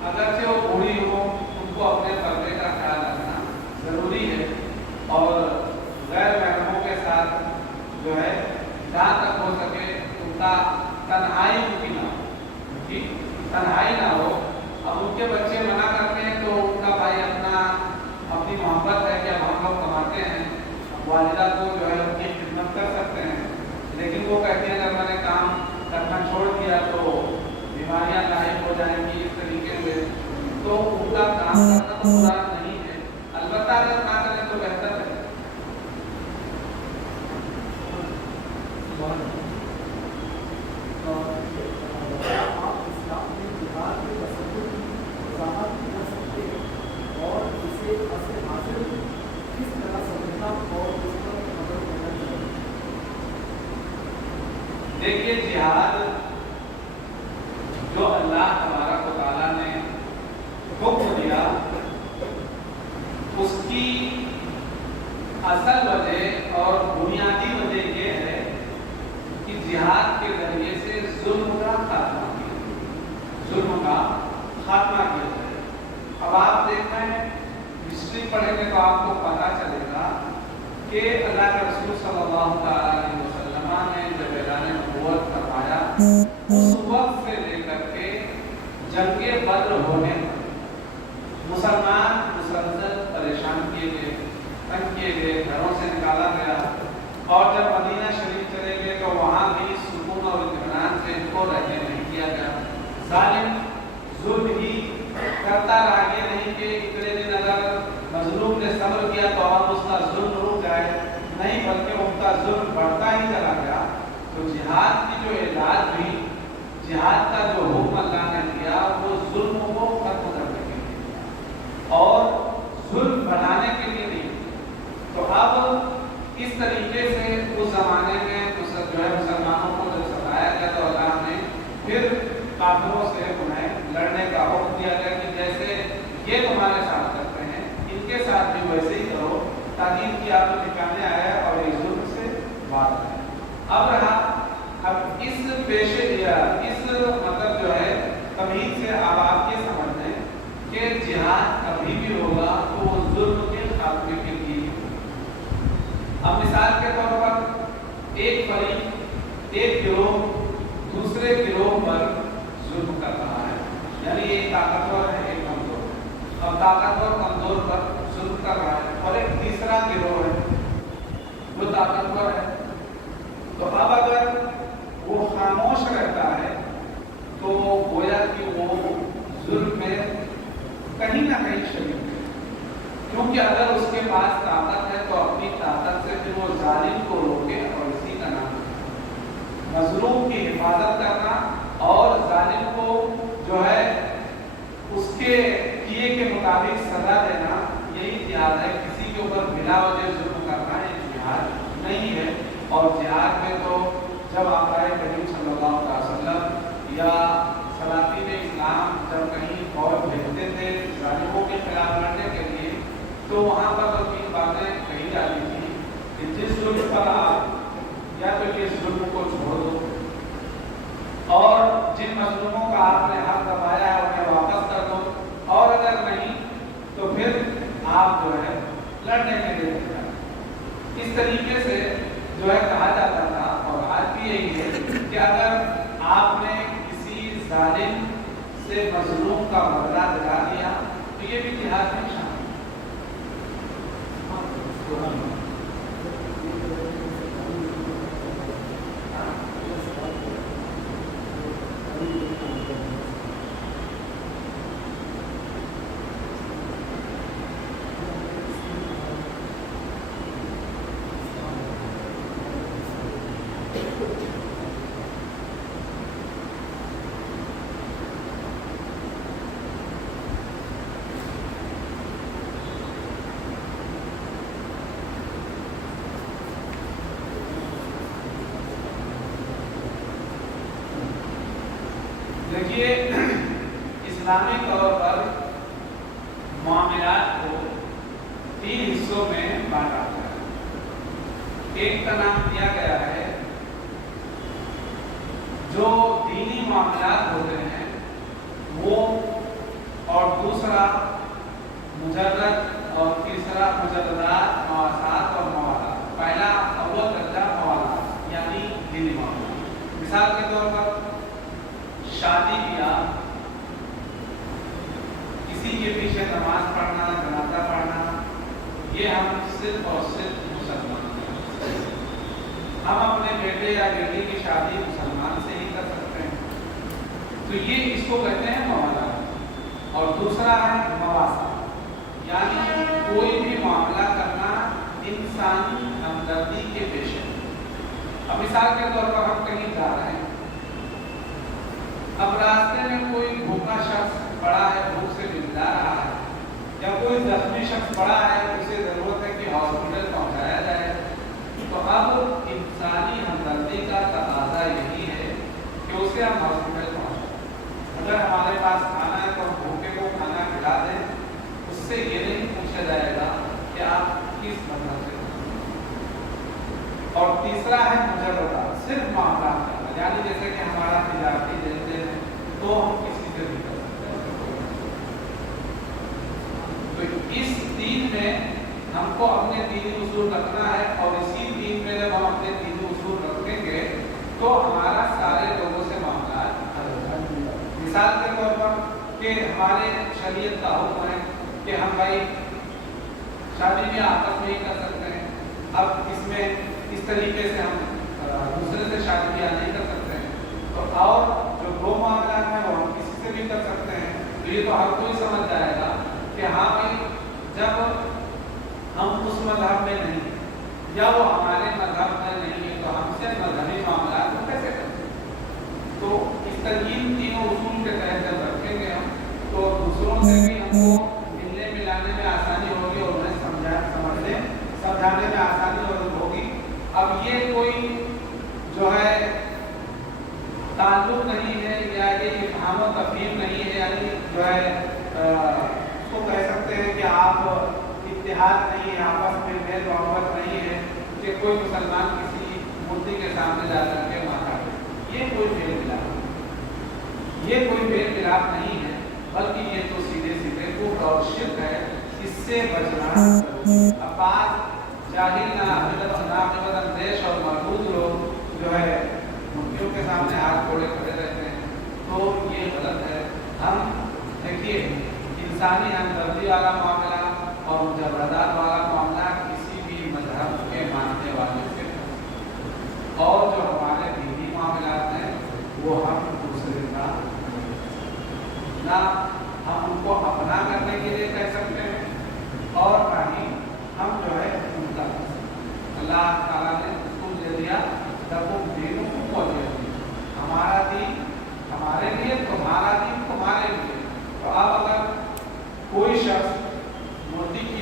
अगर से वो बूढ़ी हो उनको अपने पर्दे का ख्याल रखना जरूरी है। और गैर महरमों के साथ जो है जहाँ तक हो सके उनका तन्हाई उनकी ना हो, ठीक, तन्हाई ना हो। अब उनके बच्चे मना करते हैं तो उनका भाई अपनी मोहब्बत है कि अब हम लोग कमाते हैं, वालिदा को जो है उनकी खिदमत कर सकते हैं, लेकिन वो कहते हैं अगर मैंने काम करना छोड़ दिया तो बीमारियां लायक हो जाएंगी, इस तरीके से। तो उनका काम करना तो बुरा नहीं है, अलबत्ता अगर ना करें तो बेहतर है। देखिए, जिहाद जो अल्लाह तबारक व तआला ने हुक्म दिया, उसकी असल वजह और बुनियादी वजह ये है कि जिहाद के जरिए से जुल्म का खात्मा किया जाए। अब आप देख रहे हैं, हिस्ट्री पढ़ेंगे तो आपको पता चलेगा कि अल्लाह के रसूल सल्लल्लाहु अलैहि वसल्लम ने जब ऐलान नबूवत करवाया, उस वक्त से लेकर के जंगे बद्र होने मुसलमान मुसलसल परेशान किए गए, तंग किए गए, घरों से निकाला गया। और जब मदीना शरीफ चले गए तो वहाँ भी सुकून और इत्मीनान से इनको रहने नहीं दिया गया। जालिम जुल्म ही करता रहा, ये नहीं कि इतने दिन अगर मजलूम ने सब्र किया तो अब उसका जुल्म रुक जाए, नहीं, बल्कि उनका जुल्म बढ़ता ही चला गया। तो जिहाद की जो इलाज हुई, जिहाद का जो हुक्म अल्लाह ने दिया वो जुल्म को खत्म करने के लिए और जुल्म बढ़ाने के लिए नहीं। तो अब इस तरीके से उस जमाने में जो है मुसलमानों को जब सताया गया तो अल्लाह ने फिर काफिरों से उन्हें लड़ने का हुक्म दिया गया कि जैसे ये तुम्हारे साथ करते हैं इनके साथ भी वैसे ही करो, ताकि इनकी आप ठिकाने आए और इस जुल्म से बात आए। अब रहा, अब इस पेशे या इस मतलब जो है तमीज से अब आप ये समझ लें कि जिहाद कभी भी होगा तो वो जुल्म के खात्मे के लिए। अब मिसाल के तौर पर एक फरीक, एक गिरोह दूसरे गिरोह पर जुल्म कर रहा है, यानी एक ताकतवर है एक कमजोर है। अब ताकतवर कमजोर पर जुल्म कर रहा है और एक तीसरा गिरोह है जो ताकतवर है। तो अब अगर वो खामोश रहता है तो गोया कि वो जुल्म में कहीं ना कहीं शरीक है, क्योंकि क्योंकि अगर उसके पास ताकत है तो अपनी ताकत से फिर वो जालिम को रोके, और इसी का नाम है मजलूम की हिफाजत करना और जालिम को जो है उसके किए के मुताबिक सजा देना। यही जिहाद है। किसी के ऊपर बिना वजह जुल्म करना ये जिहाद नहीं है। और जिहाद में तो जब आका करीम सल्लल्लाहु अलैहि वसल्लम या सलातीन इस्लाम जब कहीं फौज भेजते थे जालिमों के खिलाफ लड़ने के लिए, तो वहाँ पर तो तीन बातें कही जाती थी कि जिस जुल्म पर आप या तो इस जुल्म को छोड़ दो, और जिन मजलूमों का आपने हक दबाया है उन्हें वापस कर दो, और अगर नहीं तो फिर आप जो है लड़ने के लिए तैयार। इस तरीके से जो है कहा जाता था, और आज भी यही है कि अगर आपने किसी जालिम से मजलूम का बदला दिला दिया तो ये भी जिहाद में शामिल है। देखिए, इस्लामी तौर पर मामलात को तीन हिस्सों में बांटा गया है। एक का नाम दिया गया है जो दीनी मामलात होते हैं वो, और दूसरा मुजर्रद, और तीसरा मुजर्रदात, मवासात और मवालात। पहला अव्वल दर्जा मवालात यानी दीनी मामला। मिसाल के तौर पर शादी ब्याह, किसी के पीछे नमाज पढ़ना, जनाजा पढ़ना, ये हम सिर्फ और सिर्फ मुसलमान हैं। हम अपने बेटे या बेटी की शादी मुसलमान से ही कर सकते हैं। तो ये इसको कहते हैं मवाला। और दूसरा है मवासा, यानी कोई भी मामला करना इंसानी हमदर्दी के पेशे। अब मिसाल के तौर पर हम कहीं जा रहे हैं, अब रास्ते में कोई भूखा शख्स पड़ा है, भूख से बिलदा रहा है, या कोई जख्मी शख्स पड़ा है, उसे जरूरत है कि हॉस्पिटल पहुंचाया जाए। तो अब इंसानी हमदर्दी का तकाजा यही है कि उसे हम हॉस्पिटल पहुंचाएं। अगर हमारे पास खाना है तो हम भूखे को खाना खिला दें। उससे ये नहीं पूछा जाएगा कि आप किस मजहब से। और तीसरा है मुजर्रदा, सिर्फ मामला करना, यानी जैसे कि हमारा तिजारती लेन देन है तो हम किसी से भी कर सकते हैं। तो इस दीन में हमको अपने दीनी उसूल रखना है, और इसी दीन में जब हम अपने दीनी उसूल रखेंगे तो हमारा सारे लोगों से मामला मिसाल के तौर पर कि हमारे शरीयत का हुक्म है कि हम भाई शादी में आपस में ही कर सकते हैं। अब इसमें इस तरीके से हम दूसरे से शादी ब्याह नहीं कर सकते हैं। तो और जो दो मामला है वो हम किसी से भी कर सकते हैं। तो ये तो हर कोई समझ जाएगा कि हाँ भाई, जब हम उस मजहब में नहीं या वो हमारे मजहब में नहीं है तो हमसे मजहबी मामला को कैसे करें। तो इस तरह इन तीनों उसूल के तहत जब रखेंगे हम, तो दूसरों से भी हमको मिलने मिलाने में आसानी होगी और उन्हें समझाने में आसानी होगी। अब ये कोई जो है ताल्लुक नहीं है या ये इफ़हाम और तफ़हीम नहीं है, यानी जो है उसको कह सकते हैं कि आप इत्तेहाद नहीं है, आपस में मेल मोहब्बत नहीं है कि कोई मुसलमान किसी मूर्ति के सामने जा करके माथा टेके। ये कोई मेल मिलाप, ये कोई मेल मिलाप नहीं है, बल्कि ये तो सीधे सीधे कुफ्र और शिर्क है। इससे बचना। अब आज जाहिल नाक़िबत अंदेश और मरबूत लोग जो है मूर्तियों के सामने हाथ जोड़े खड़े रहते हैं, तो ये गलत है। हम देखिए, इंसानी हमदर्दी वाला मामला और मुजर्रदात वाला मामला किसी भी मजहब के मानने वाले से, और जो हमारे दीनी मामलात हैं वो हम दूसरे का ना हम उनको अपना करने के लिए कह सकते हैं और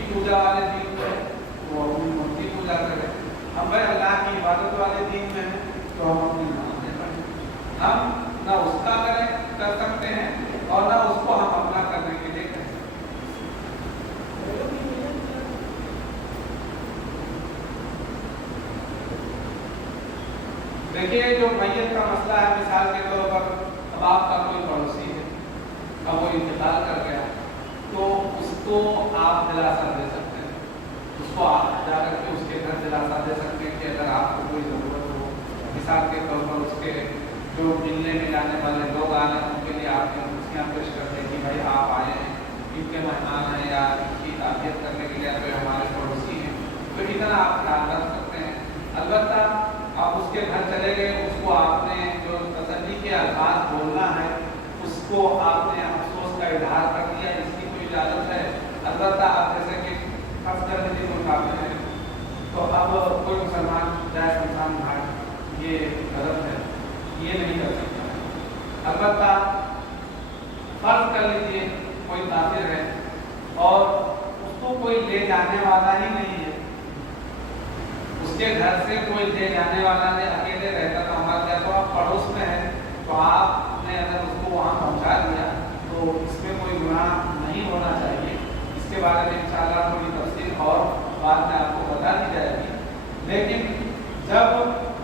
पूजा वाले दिन में वो अपनी मूर्ति पूजा करें, हम भाई अल्लाह की इबादत वाले दिन में हैं तो हम अपनी नमाज़ें पढ़ें। हम ना उसका कर सकते हैं और ना उसको हम अपना करने के लिए करें। देखिए जो मैयत का मसला है, मिसाल के तौर पर अब आपका कोई पड़ोसी है, अब वो इंतकाल कर गया तो उसको आप दिलासा दे सकते हैं, उसको आप जाकर के उसके घर दिलासा दे सकते हैं कि अगर आपको कोई ज़रूरत हो, मिसाल के तौर पर उसके जो मिलने में जाने वाले लोग आ रहे हैं उनके लिए आपने खुशियाँ पेश कर दें कि भाई आप आए हैं, इनके मेहमान हैं या इनकी ताज़ियत करने के लिए तो हमारे पड़ोसी हैं, तो इतना आप ख्याल रख सकते हैं। अलबत्ता आप उसके घर चले गए, उसको आपने जो तसल्ली के अल्फाज बोलना है उसको आपने अफसोस का इजहार कर दिया, इसकी कोई इजाज़त है। अलबत्ता आप जैसे कि फर्ज कर लीजिए कोई काफिर है तो अब कोई मुसलमान जाए शमशान घाट, ये गलत है, ये नहीं कर सकता है। अलबत्ता फर्ज कर लीजिए कोई काफिर है और उसको कोई ले जाने वाला ही नहीं है, उसके घर से कोई ले जाने वाला नहीं, अकेले रहता तो हमारे क्या तो आप पड़ोस में है तो आपने अगर उसको वहाँ पहुँचा दिया तो इसमें कोई गुनाह नहीं होना चाहिए। इसके बारे में इंशाअल्लाह थोड़ी तफसील और बाद में आपको बता दी जाएगी। लेकिन जब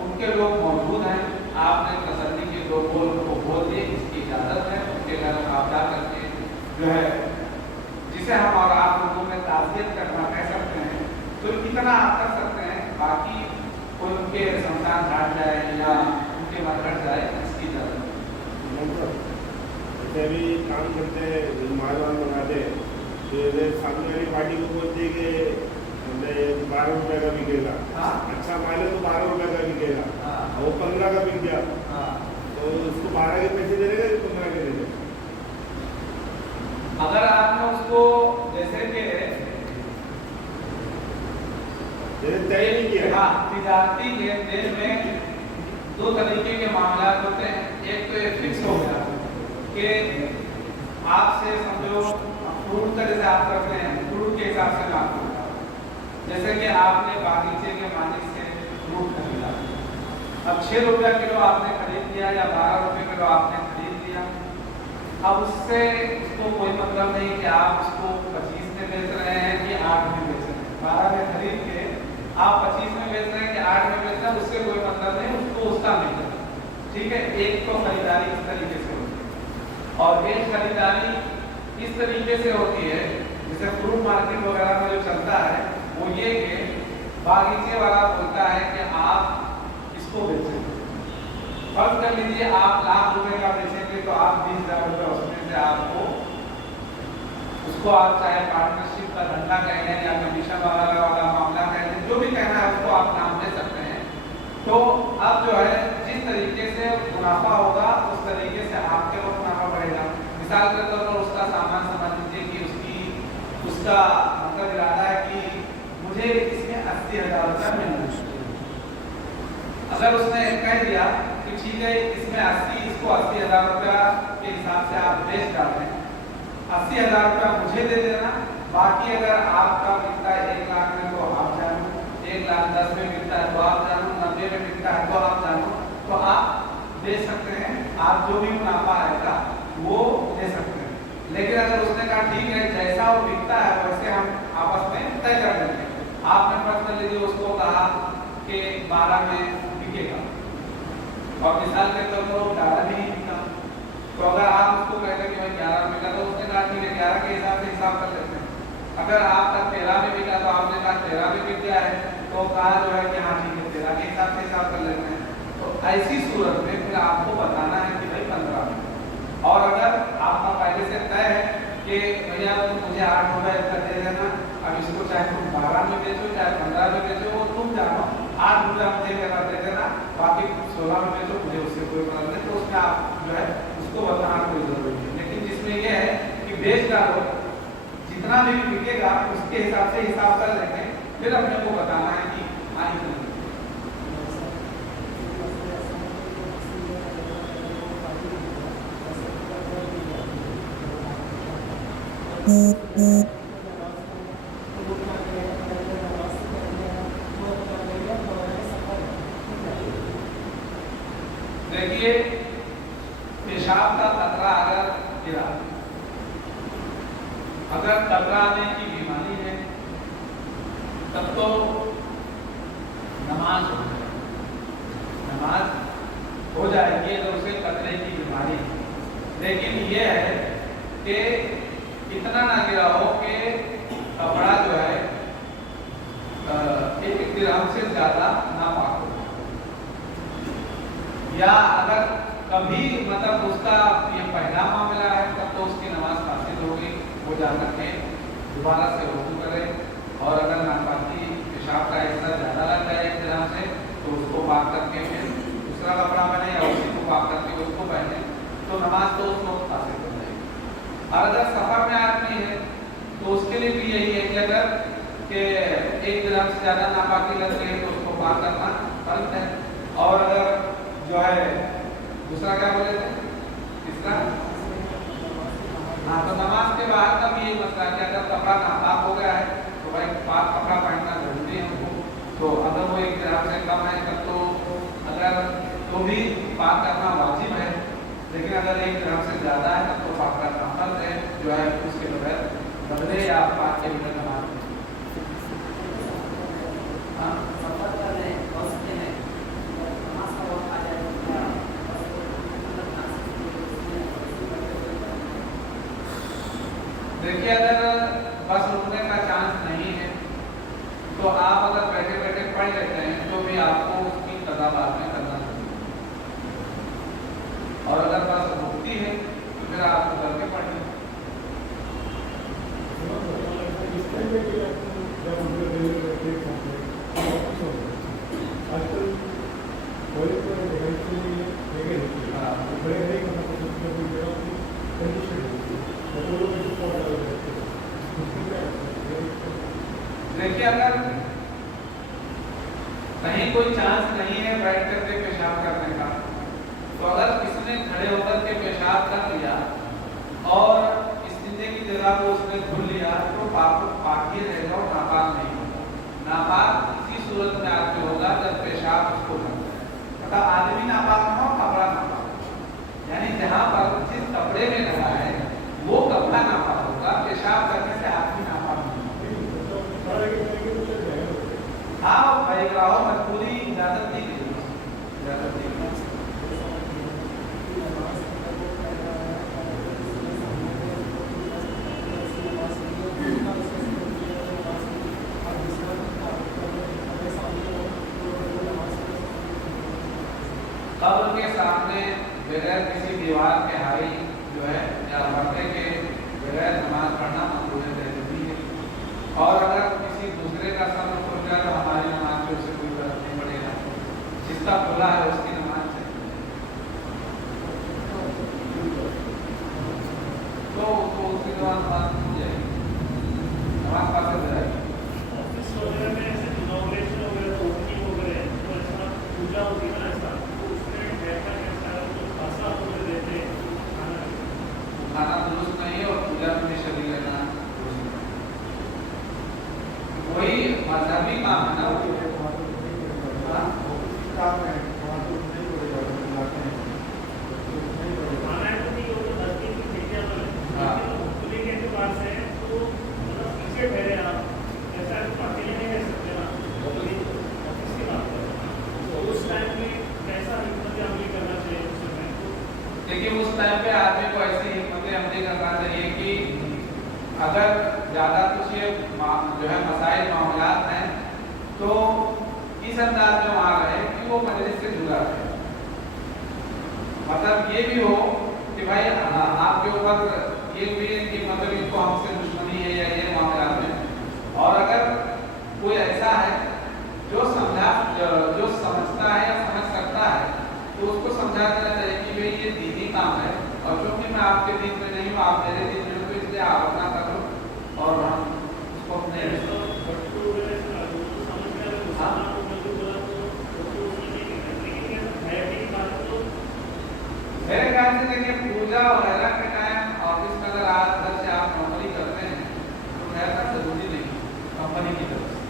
उनके लोग मौजूद हैं, आपने तसल्ली के दो बोल को बोल दिए, इसकी इजाज़त है, उनके घर में आप जा करके जो है जिसे हम और आप लोगों में ताज़ियत करना कह सकते हैं तो इतना आप कर सकते हैं। बाकी कोई उनके शमशान घाट जाए या उनके मरघट जाए इसकी इजाज़त जैसे अभी काम करते हैं, मालवान बनाते हैं तो सामने वाली पार्टी को बोलते हैं कि 12 रुपये का बिकेगा, अच्छा माल है तो 12 रुपये का बिकेगा, वो 15 का बिक गया तो उसको 12 के पैसे दे देगा कि 15 के दे देगा? अगर आपने उसको जैसे कि तय नहीं किया, हाँ, तिजारती लेन देन में दो तरीके के मामला होते हैं। एक तो ये फिक्स हो गया कि आपसे समझो फ्रूट का जैसे आप करते हैं, फ्रूट के हिसाब से काम करता है, जैसे कि आपने बागीचे के मालिक से फ्रूट खरीदा, अब 6 रुपया किलो आपने खरीद लिया या 12 रुपये किलो आपने खरीद लिया। अब उससे उसको कोई मतलब नहीं कि आप उसको 25 में बेच रहे हैं कि 8 में बेच रहे हैं। 12 में खरीद के आप 25 में बेच रहे हैं कि 8 में बेच रहे हैं, उससे कोई मतलब नहीं, उसको उसका मिल जाता है। ठीक है, एक तो खरीदारी इस तरीके से होती है और एक खरीदारी इस तरीके से होती है जैसे फ्रूट मार्केट वगैरह में जो चलता है वो ये कि बागीचे वाला बोलता है कि आप इसको बेचें। फर्ज कर लीजिए आप लाख रुपए का बेचेंगे तो आप 20,000 रुपये उसमें से आपको उसको आप चाहे पार्टनरशिप का धंधा कह लें या कमीशन वाला मामला कह लें, जो भी कहना है उसको आप नाम दे सकते हैं। तो अब जो है जिस तरीके से मुनाफा होगा उस तरीके से आपके को मुनाफा बढ़ेगा। मिसाल के तौर पर उसका सामान समझ लीजिए कि उसका मतलब इरादा है कि मुझे इसमें 80,000 रुपया मिलना है। अगर उसने कह दिया कि ठीक है इसमें 80,000 रुपया के हिसाब से आप बेच डालें, 80,000 रुपया मुझे दे देना, बाकी अगर आपका बिकता है 1 लाख में तो आप जानो, 1,10,000 में बिकता है तो आप जानो, 90 में बिकता है तो आप जानो, तो आप दे सकते हैं, आप जो भी मुनाफा आएगा वो दे सकते हैं। लेकिन अगर उसने कहा ठीक है जैसा वो बिकता है वैसे हम आपस में तय कर लेंगे, आपने फर्ज कर लीजिए उसको कहा कि 12 में बिकेगा और मिसाल के तौर पर वो 11 में ही बिका, तो अगर आप उसको कहते कि भाई 11 में बिका तो उसने कहा ठीक है 11 के हिसाब से हिसाब कर लेते हैं। अगर आपका 13 में बिका तो आपने कहा 13 में बिक गया है तो कहा जो है कि हाँ ठीक है 13 के हिसाब से हिसाब कर लेते हैं। तो ऐसी सूरत में फिर आपको बताना है कि भाई 15 में, और अगर आपका पहले से तय है कि भैया तुम मुझे 8 रुपये का दे देना, अब इसको चाहे तुम 12 में बेचो चाहे 15 में बेचो वो तुम जानो, 8 रुपया मुझे मेरा दे देना, बाकी 16 में बेचो मुझे उससे कोई मतलब नहीं। तो उसमें आप जो है उसको बताना कोई जरूरी नहीं, लेकिन जिसमें यह है कि बेच डालो जितना भी बिकेगा उसके हिसाब से हिसाब कर लेंगे, फिर अपने को बताना है कि हाँ इतना। देखिए पेशाब का कतरा अगर गिरा, अगर कतराने की बीमारी है तब तो नमाज हो जाएगी, नमाज हो जाएगी अगर उसे कतरे की बीमारी है। लेकिन ये है कि इतना ना गिरा हो कि कपड़ा जो है 1 ग्राम से ज्यादा नापाक हो, या अगर कभी मतलब उसका ये पहला मामला है तब तो उसकी नमाज फासिद होगी, वो जाकर के दोबारा से वजू करे, और अगर नापाकी पेशाब का हिस्सा ज्यादा लग जाए 1 ग्राम से तो उसको पाक करके फिर दूसरा कपड़ा पहने या उसी को पाक करके उसको पहने तो नमाज तो उसको फासिद हो जाएगी। और अगर सफर में आदमी है तो उसके लिए भी यही है कि अगर के 1 ग्राम से ज्यादा नापाकी लग रही है तो उसको पाक करना फर्ज है। और अगर जो है दूसरा क्या बोले थे, तीसरा, हाँ, तो नमाज के बाद का भी यही मसला है कि अगर कपड़ा नापाक हो गया है तो भाई पाक कपड़ा पहनना जरूरी है हमको। तो अगर वो 1 ग्राम से कम है तब तो अगर तो भी पाक करना वाजिब है, लेकिन अगर 1 ग्राम से ज्यादा है तब तो पाक करना फर्ज है, जो है उसके बगैर बदले या पाक के बगैर नमाज। हाँ, देखिए अगर बस रुकने का चांस नहीं है तो आप अगर बैठे बैठे पढ़ लेते हैं तो भी आपको उसकी कज़ा बाद में करना चाहिए, और अगर बस रुकती है तो फिर आपको करके पढ़ना। देखिए अगर कहीं कोई चांस नहीं है बैठ करके पेशाब करने का, तो अगर किसने खड़े होकर के पेशाब कर लिया और इसने की जगह को उसने धुल लिया तो पाक ही रहेगा और नापाक नहीं होगा। नापाक इसी सूरत में आदमी होगा जब पेशाब उसको लग जाए, मतलब आदमी नापाक ना हो, कपड़ा नापाक हो, यानी जहाँ पर जिस कपड़े में लगा है वो कपड़ा नापाक होगा, पेशाब करने से आदमी नापाक नहीं होगा। हाँ भाई राहो में पूरी इजाजत दी गई, इजाजत दी गई। कब्र के सामने बगैर किसी दीवार के हाई जो है या पर्दे के बगैर नमाज पढ़ना मकरूह जरूरी है, और अगर किसी दूसरे का सब्र खुल गया तो हमारी नमाज पे उसे कोई फर्क नहीं पड़ेगा, जिसका खुला है उसकी नमाज है। तो उसकी नमाज हो जाएगी, नमाज पास हो जाएगी। ऑफिस वगैरह में ऐसे इनॉग्रेशन वगैरह ओपनिंग वगैरह तो ऐसा पूजा होती है ना, ऐसा तो उसमें बैठा कैसा है तो खासा वगैरह देते हैं, खाना दुरुस्त नहीं है और पूजा में शरीर लेना वही मजहबी काम है ना, देखिए उस टाइम पे आदमी को ऐसी हिम्मत अमली करना चाहिए कि अगर ज़्यादा कुछ ये जो है मसाइल मामलात हैं तो इस अंदाज में वहाँ रहे कि वो मजलिस से जुड़ा रहे, मतलब ये भी हो कि भाई आपके ऊपर ये भी है कि मतलब इनको हमसे दुश्मनी है या ये मामलात में, और अगर कोई ऐसा है जो समझता है या समझ सकता है तो उसको समझा देना चाहिए कि भाई ये दीनी काम है, और क्योंकि मैं आपके दिन में नहीं हूँ, आप मेरे दिन में हो, तो इसलिए आप अपना करो और हम उसको अपने मेरे ख्याल से देखिए पूजा वगैरह के टाइम ऑफिस में अगर आज से आप नौकरी करते हैं तो खैर का जरूरी नहीं कंपनी की तरफ से।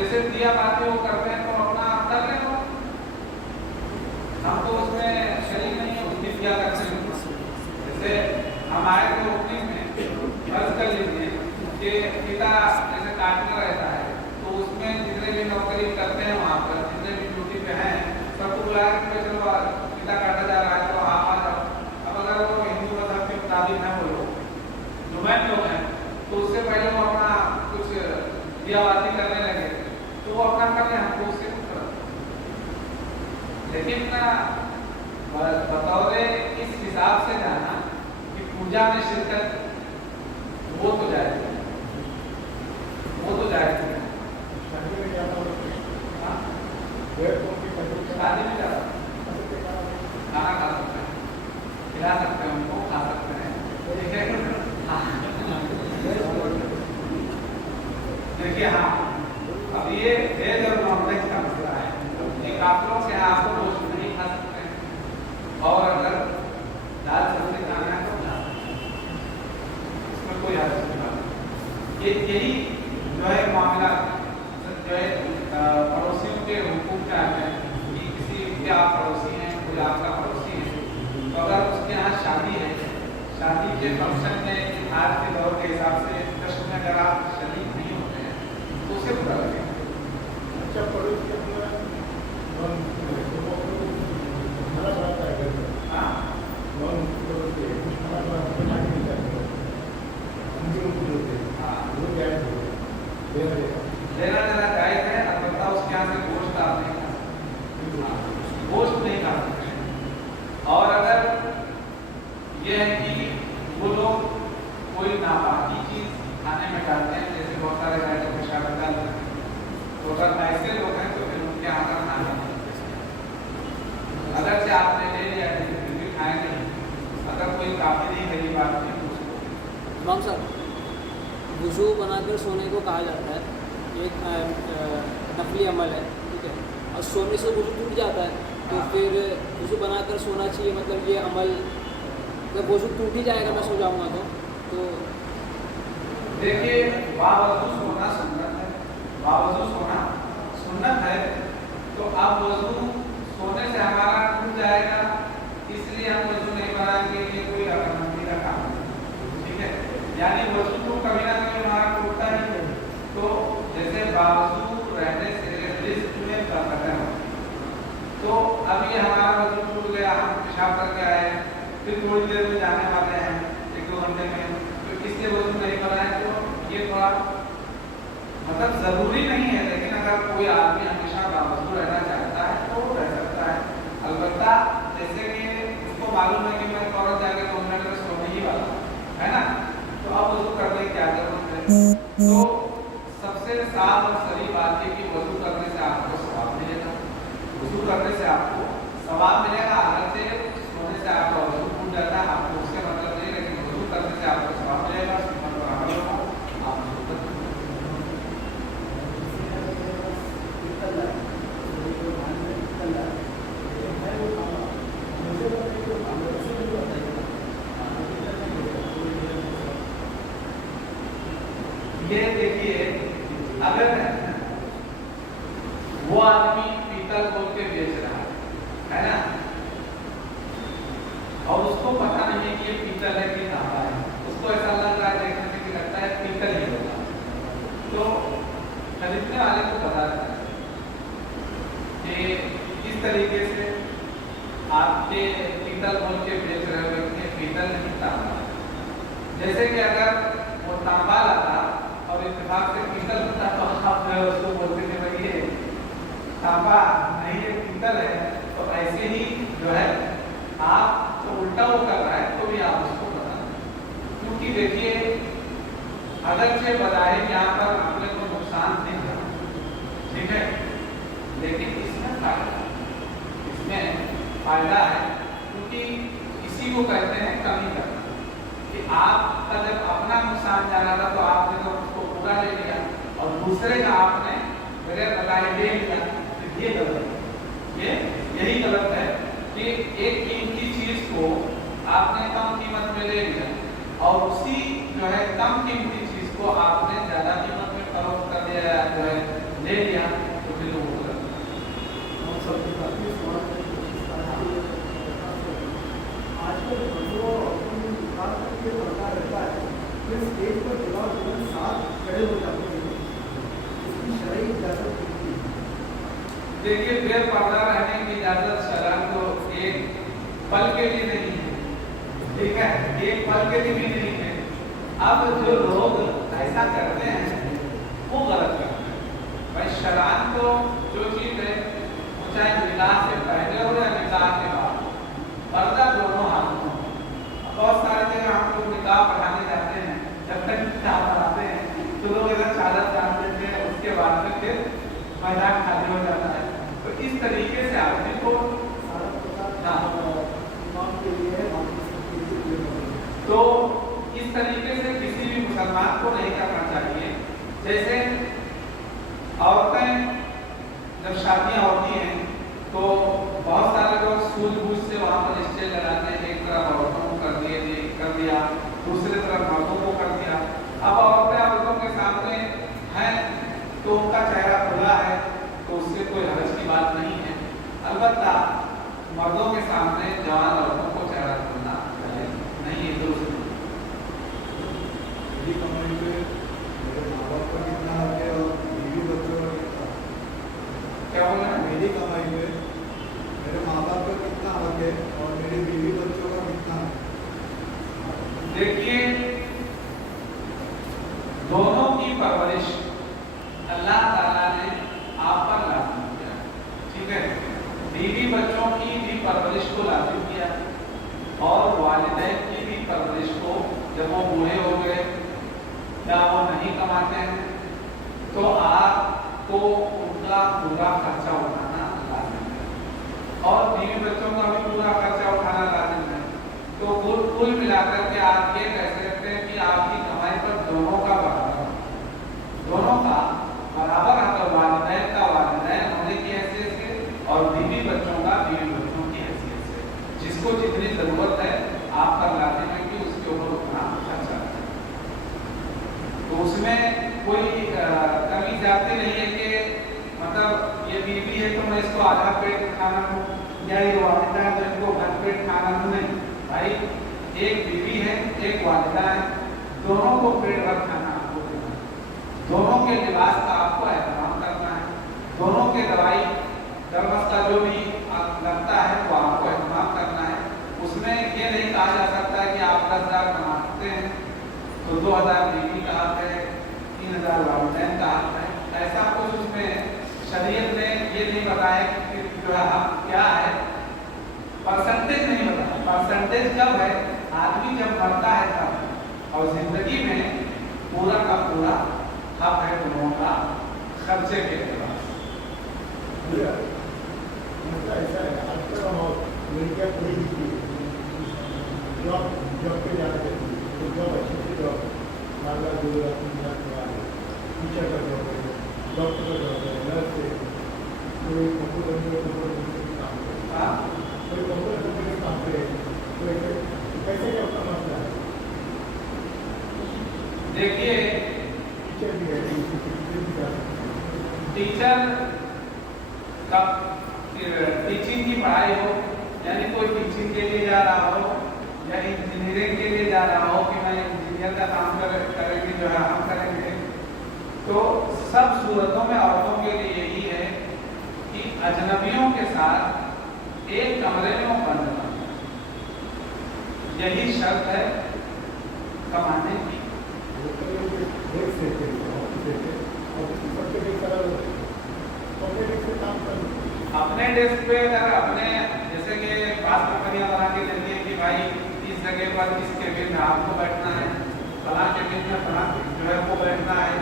जैसे दिया बातें वो करते हैं तो अपना कर लें वो, हम तो उसमें शरीक नहीं है, उसकी दिया करते हैं। जैसे हम आए थे ओपनिंग में, फर्ज कर लीजिए कि पिता जैसे काटना रहता है तो उसमें जितने भी नौकरी करते हैं वहाँ पर जितने भी ड्यूटी पे हैं सबको बुलाया कि चलो पिता काटा जा रहा है तो आप आ जाओ। अब अगर वो हिंदू मजहब के मुताबिक है वो लोग जो मैन लोग हैं तो उससे पहले वो अपना कुछ दियाबाती करने लगे तो वो अपना कर रहे हैं, हमको उससे कुछ फर्क नहीं। लेकिन बतौर इस हिसाब से जाना कि पूजा में शिरकत वो तो जाएगी, वो तो जाएगी। शादी में जा खाना खा सकते हैं, खिला सकते हैं, उनको खा सकते हैं, ठीक है। देखिए हाँ, अब ये वेज और नॉन वेज का मसला है। एक आप लोग से आपको गोश्त नहीं खा सकते हैं और अगर दाल सब्जी खाना है तो खा सकते हैं, इसमें कोई हर्ज नहीं बात। यही जो है मामला जो है पड़ोसियों के हुकूक क्या है कि किसी के आप पड़ोसी हैं, कोई आपका पड़ोसी है तो अगर उसके यहाँ शादी है, शादी के फंक्शन में आज के दौर के हिसाब से जश्न में अगर आप शरीक नहीं होते हैं तो उसे बुरा लगेगा। अच्छा पड़ोस के अंदर लेना देना जायज है, अलबत्ता उसके यहाँ से गोश्त आप नहीं खा सकते, गोश्त नहीं खा सकते। और अगर यह है कि वो लोग कोई नापाकी चीज खाने में डालते हैं, जैसे बहुत सारे आइटम में शामिल डालते हैं, तो अगर ऐसे लोग हैं तो फिर उनके यहाँ का खाना अगर से आपने ले लिया फिर भी खाए नहीं, अगर कोई काफी नहीं मेरी बात नहीं उसको इमाम साहब, वुज़ू बनाकर सोने को कहा जाता है, एक नफली अमल है, ठीक है, और सोने से वुज़ू टूट जाता है तो फिर वुज़ू बनाकर सोना चाहिए, मतलब ये अमल जब वुज़ू टूट ही जाएगा मैं सो जाऊँगा तो देखिए बावजू सोना सुन्नत है, बावजू सोना सुन्नत है, तो अब वजू सोने से हमारा टूट जाएगा इसलिए हम वजू नहीं बनाएंगे, ये कोई अकलमंदी का काम है, ठीक है। यानी वजू तो कभी ना कभी हमारा टूटता ही है, तो जैसे बावजू रहने से रिस्क में बरकत है, तो अभी हमारा वजू टूट गया, हम पेशाब करके आए, फिर थोड़ी देर में जाने वाले हैं 1-2 घंटे में, तो इसलिए वजू नहीं बनाए तो ये थोड़ा मतलब जरूरी नहीं है। लेकिन अगर कोई आदमी हमेशा बावजू रहना चाहता है तो रह सकता है, अलबत्ता जैसे कि उसको मालूम है कि मैं फौरन जाके 2 मिनट में सोने ही वाला है ना, तो अब वजू करने की क्या जरूरत है। तो सबसे साफ और सही बात है कि वजू करने से आपको सवाब मिलेगा, वजू करने से आपको सवाब मिलेगा। अगर से सोने से आपका वजू टूट जाता है आपको उससे मतलब नहीं, लेकिन वजू करने से आपको सवाब मिलेगा, सुन्नत और अमल होगा, आप वजू कर ये देखिए अगर वो आदमी पीतल बोल के बेच रहा है ना, और उसको पता नहीं है कि ये पीतल है कि तांबा है, उसको ऐसा लग रहा है देखने में कि लगता है पीतल ही होगा, तो खरीदने वाले को पता है कि किस तरीके से आपके पीतल बोल के बेच रहे हो, व्यक्ति पीतल नहीं तांबा। जैसे कि अगर वो तांबा लाता और इत्तेफाक से पीतल होता तो आप जो है उसको बोलते थे भाई ये तांबा नहीं ये पीतल है, तो ऐसे ही जो है आप तो उल्टा वो कर रहा है तो भी आप उसको बता, क्योंकि देखिए अगरचे बजाहिर यहाँ पर अपने को नुकसान दिख रहा, ठीक है, लेकिन इसमें फायदा है, क्योंकि इसी को कहते हैं कमी करना। कि आपका जब अपना नुकसान जाना था तो आपने तो उसको पूरा ले लिया और दूसरे का आपने बगैर बताए ले लिया, तो ये गलत है। ये यही गलत है कि एक कीमती चीज को आपने कम कीमत में ले लिया और उसी जो है कम कीमती चीज को आपने ज्यादा कीमत में फरोख्त कर दिया या जो है ले लिया, तो फिर वो गलत देखिए बेपर्दा रहने की इजाजत शरअन को एक पल के लिए नहीं है, ठीक है, एक पल के लिए भी नहीं है। अब जो लोग ऐसा करते हैं वो गलत करते हैं। भाई शरअन तो जो चीज है वो चाहे निकाह से पहले हो या निकाह के बाद, पर्दा दोनों हाथों में। बहुत सारे जगह हम लोग निकाह पढ़ाने जाते हैं, जब तक निकाह पढ़ाते हैं तो लोग इधर चादर डाल देते हैं, उसके बाद में फिर मैदान खाली हो जाता है। तो इस तरीके से आदमी को तो इस तरीके से किसी भी मुसलमान को नहीं करना चाहिए। जैसे औरतें जब शादियां होती हैं तो बहुत सारे लोग सूझबूझ से वहाँ पर स्टेज लगाते हैं, एक तरफ औरतों को कर दिया, दूसरे तरफ मर्दों को कर दिया। अब औरतों के सामने हैं तो उनका चेहरा खुला है तो उससे कोई हर्ज की बात नहीं है। अलबत्ता मर्दों के सामने जवान औरतों को चेहरा खोलना नहीं है। तो मेरी कमाई पे मेरे माँ बाप का कितना हक है और बीवी बच्चों का कितना? क्या बोल रहे हैं? मेरी कमाई पे मेरे माँ बाप का कितना हक है और मेरे बीवी बच्चों का कितना हक है? देखिए दोनों की परवरिश अल्लाह ताला ने आप पर लाजिम किया, ठीक है। बीवी बच्चों की भी परवरिश को लाजिम किया और वालिदैन की भी परवरिश को, जब वो बूढ़े हो गए या वो नहीं कमाते हैं तो आपको उनका पूरा खर्चा उठाना लाजिम है और बीवी बच्चों का भी पूरा खर्चा उठाना लाजिम है। तो कुल मिलाकर के आप ये कह सकते हैं कि आपकी कमाई पर दोनों का बराबर हक, वालिदैन का वालिदैन होने की हैसियत से और बीवी बच्चों का बीवी बच्चों की हैसियत से, जिसको जितनी जरूरत है आप पर लाजिम है कि उसके ऊपर उतना खर्चा करें। तो उसमें कोई कमी जाती नहीं है कि मतलब ये बीवी है तो मैं इसको आधा पेट खाना दूं या ये वालिदा है तो इनको भर पेट खाना दूं, नहीं भाई। एक बीवी है, एक वालिदा है, दोनों को पेट भर खाना आपको देना है, दोनों के लिबास का आपको एहतराम करना है, दोनों के दवाई दरमस का जो भी लगता है वो आपको एहतराम करना है। उसमें ये नहीं कहा जा सकता है कि आप 10,000 कमाते हैं तो 2,000 बीवी का हक है, 3,000 वालिदैन का हक है। ऐसा कुछ उसमें शरीयत ने ये नहीं बताया कि जो है हक क्या है, परसेंटेज नहीं बताया। परसेंटेज कब है? आदमी जब मरता है तब, और जिंदगी में पूरा का पूरा हक है दोनों का खर्चे के एतबार से। ऐसा है आजकल लड़कियाँ पढ़ी लिखी जॉब पे जाना चाहती है तो जॉब अच्छी से जॉब 4 लाख 2 लाख 3 लाख टीचर का जॉब है, डॉक्टर का जॉब है, नर्स है, कोई कंप्यूटर काम करे, कोई कंप्यूटर काम करे, तो कैसे क्या उसका मसला है? देखिए टीचर भी है, टीचर भी जा टीचर का टीचिंग की पढ़ाई हो, यानी कोई टीचिंग के लिए जा रहा हो या इंजीनियरिंग के लिए जा रहा हो कि मैं इंजीनियर का काम करेंगे जो है हम करेंगे, तो सब सूरतों में औरतों के लिए यही है कि अजनबियों के साथ एक कमरे में वो बंद रहना, यही शर्त है कमाने की। अपने डेस्क पे अगर अपने जैसे कि पास कंपनियां बना के देती है कि भाई इस जगह पर इस केबिन में आपको बैठना है, फलां केबिन में फलां जो है वो बैठना है,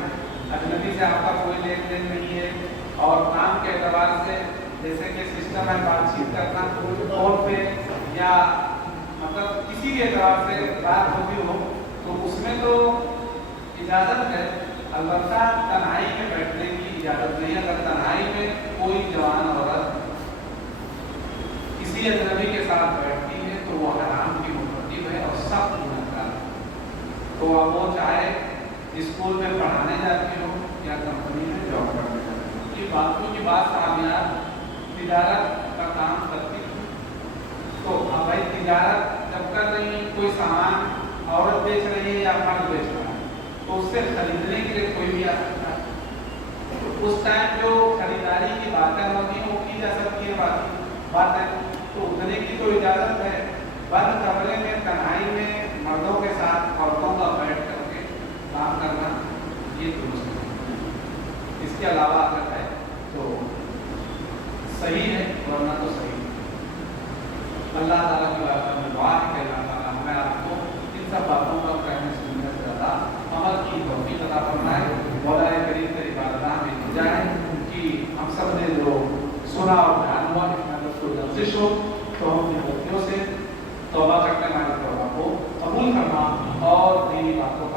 अजनबी से आपका कोई लेन देन नहीं है, और काम के एतबार से जैसे कि सिस्टम है बातचीत करना फोन पे या मतलब किसी भी एतबार से रात होती हो तो उसमें तो इजाज़त है, अलबत्ता तन्हाई में बैठने की इजाज़त नहीं। अगर तन्हाई में कोई जवान औरत किसी अजनबी के साथ बैठती है तो वो हराम की मुकद्दम है और सख्त गुनहगार है। तो अब वो चाहे स्कूल में पढ़ाने जाती हो या कंपनी में जॉब करने जाती हो, ये बातों की बात कामयाब तिजारत का काम करती थी। तो अब भाई तिजारत जब कर रही है, कोई सामान औरत बेच रही है या मर्द बेच रहा है, तो उससे खरीदने के लिए कोई भी आ सकता है। तो उस टाइम जो खरीदारी की बातें होती हैं वो की जा सकती है, बातें तो उतने की तो इजाज़त है। बंद कमरे में तन्हाई में मर्दों के साथ औरतों का बैठ करके काम करना ये दुरुस्त है। इसके अलावा अगर है तो सही है, वरना तो सही है। अल्लाह ताला की बात में दुआ है कि अल्लाह ताला हमें आपको इन सब बातों पर कहने सुनने से ज़्यादा अमल की तौफीक अता फरमाए। मौला करीम तेरी बारगाह में दुआ है कि हम सब ने जो सुना और ध्यान हुआ इसमें तो लफ्ज़िश हो तो हम अपनी गलतियों से तौबा करके हमारी तौबा को कबूल करना और दीनी बातों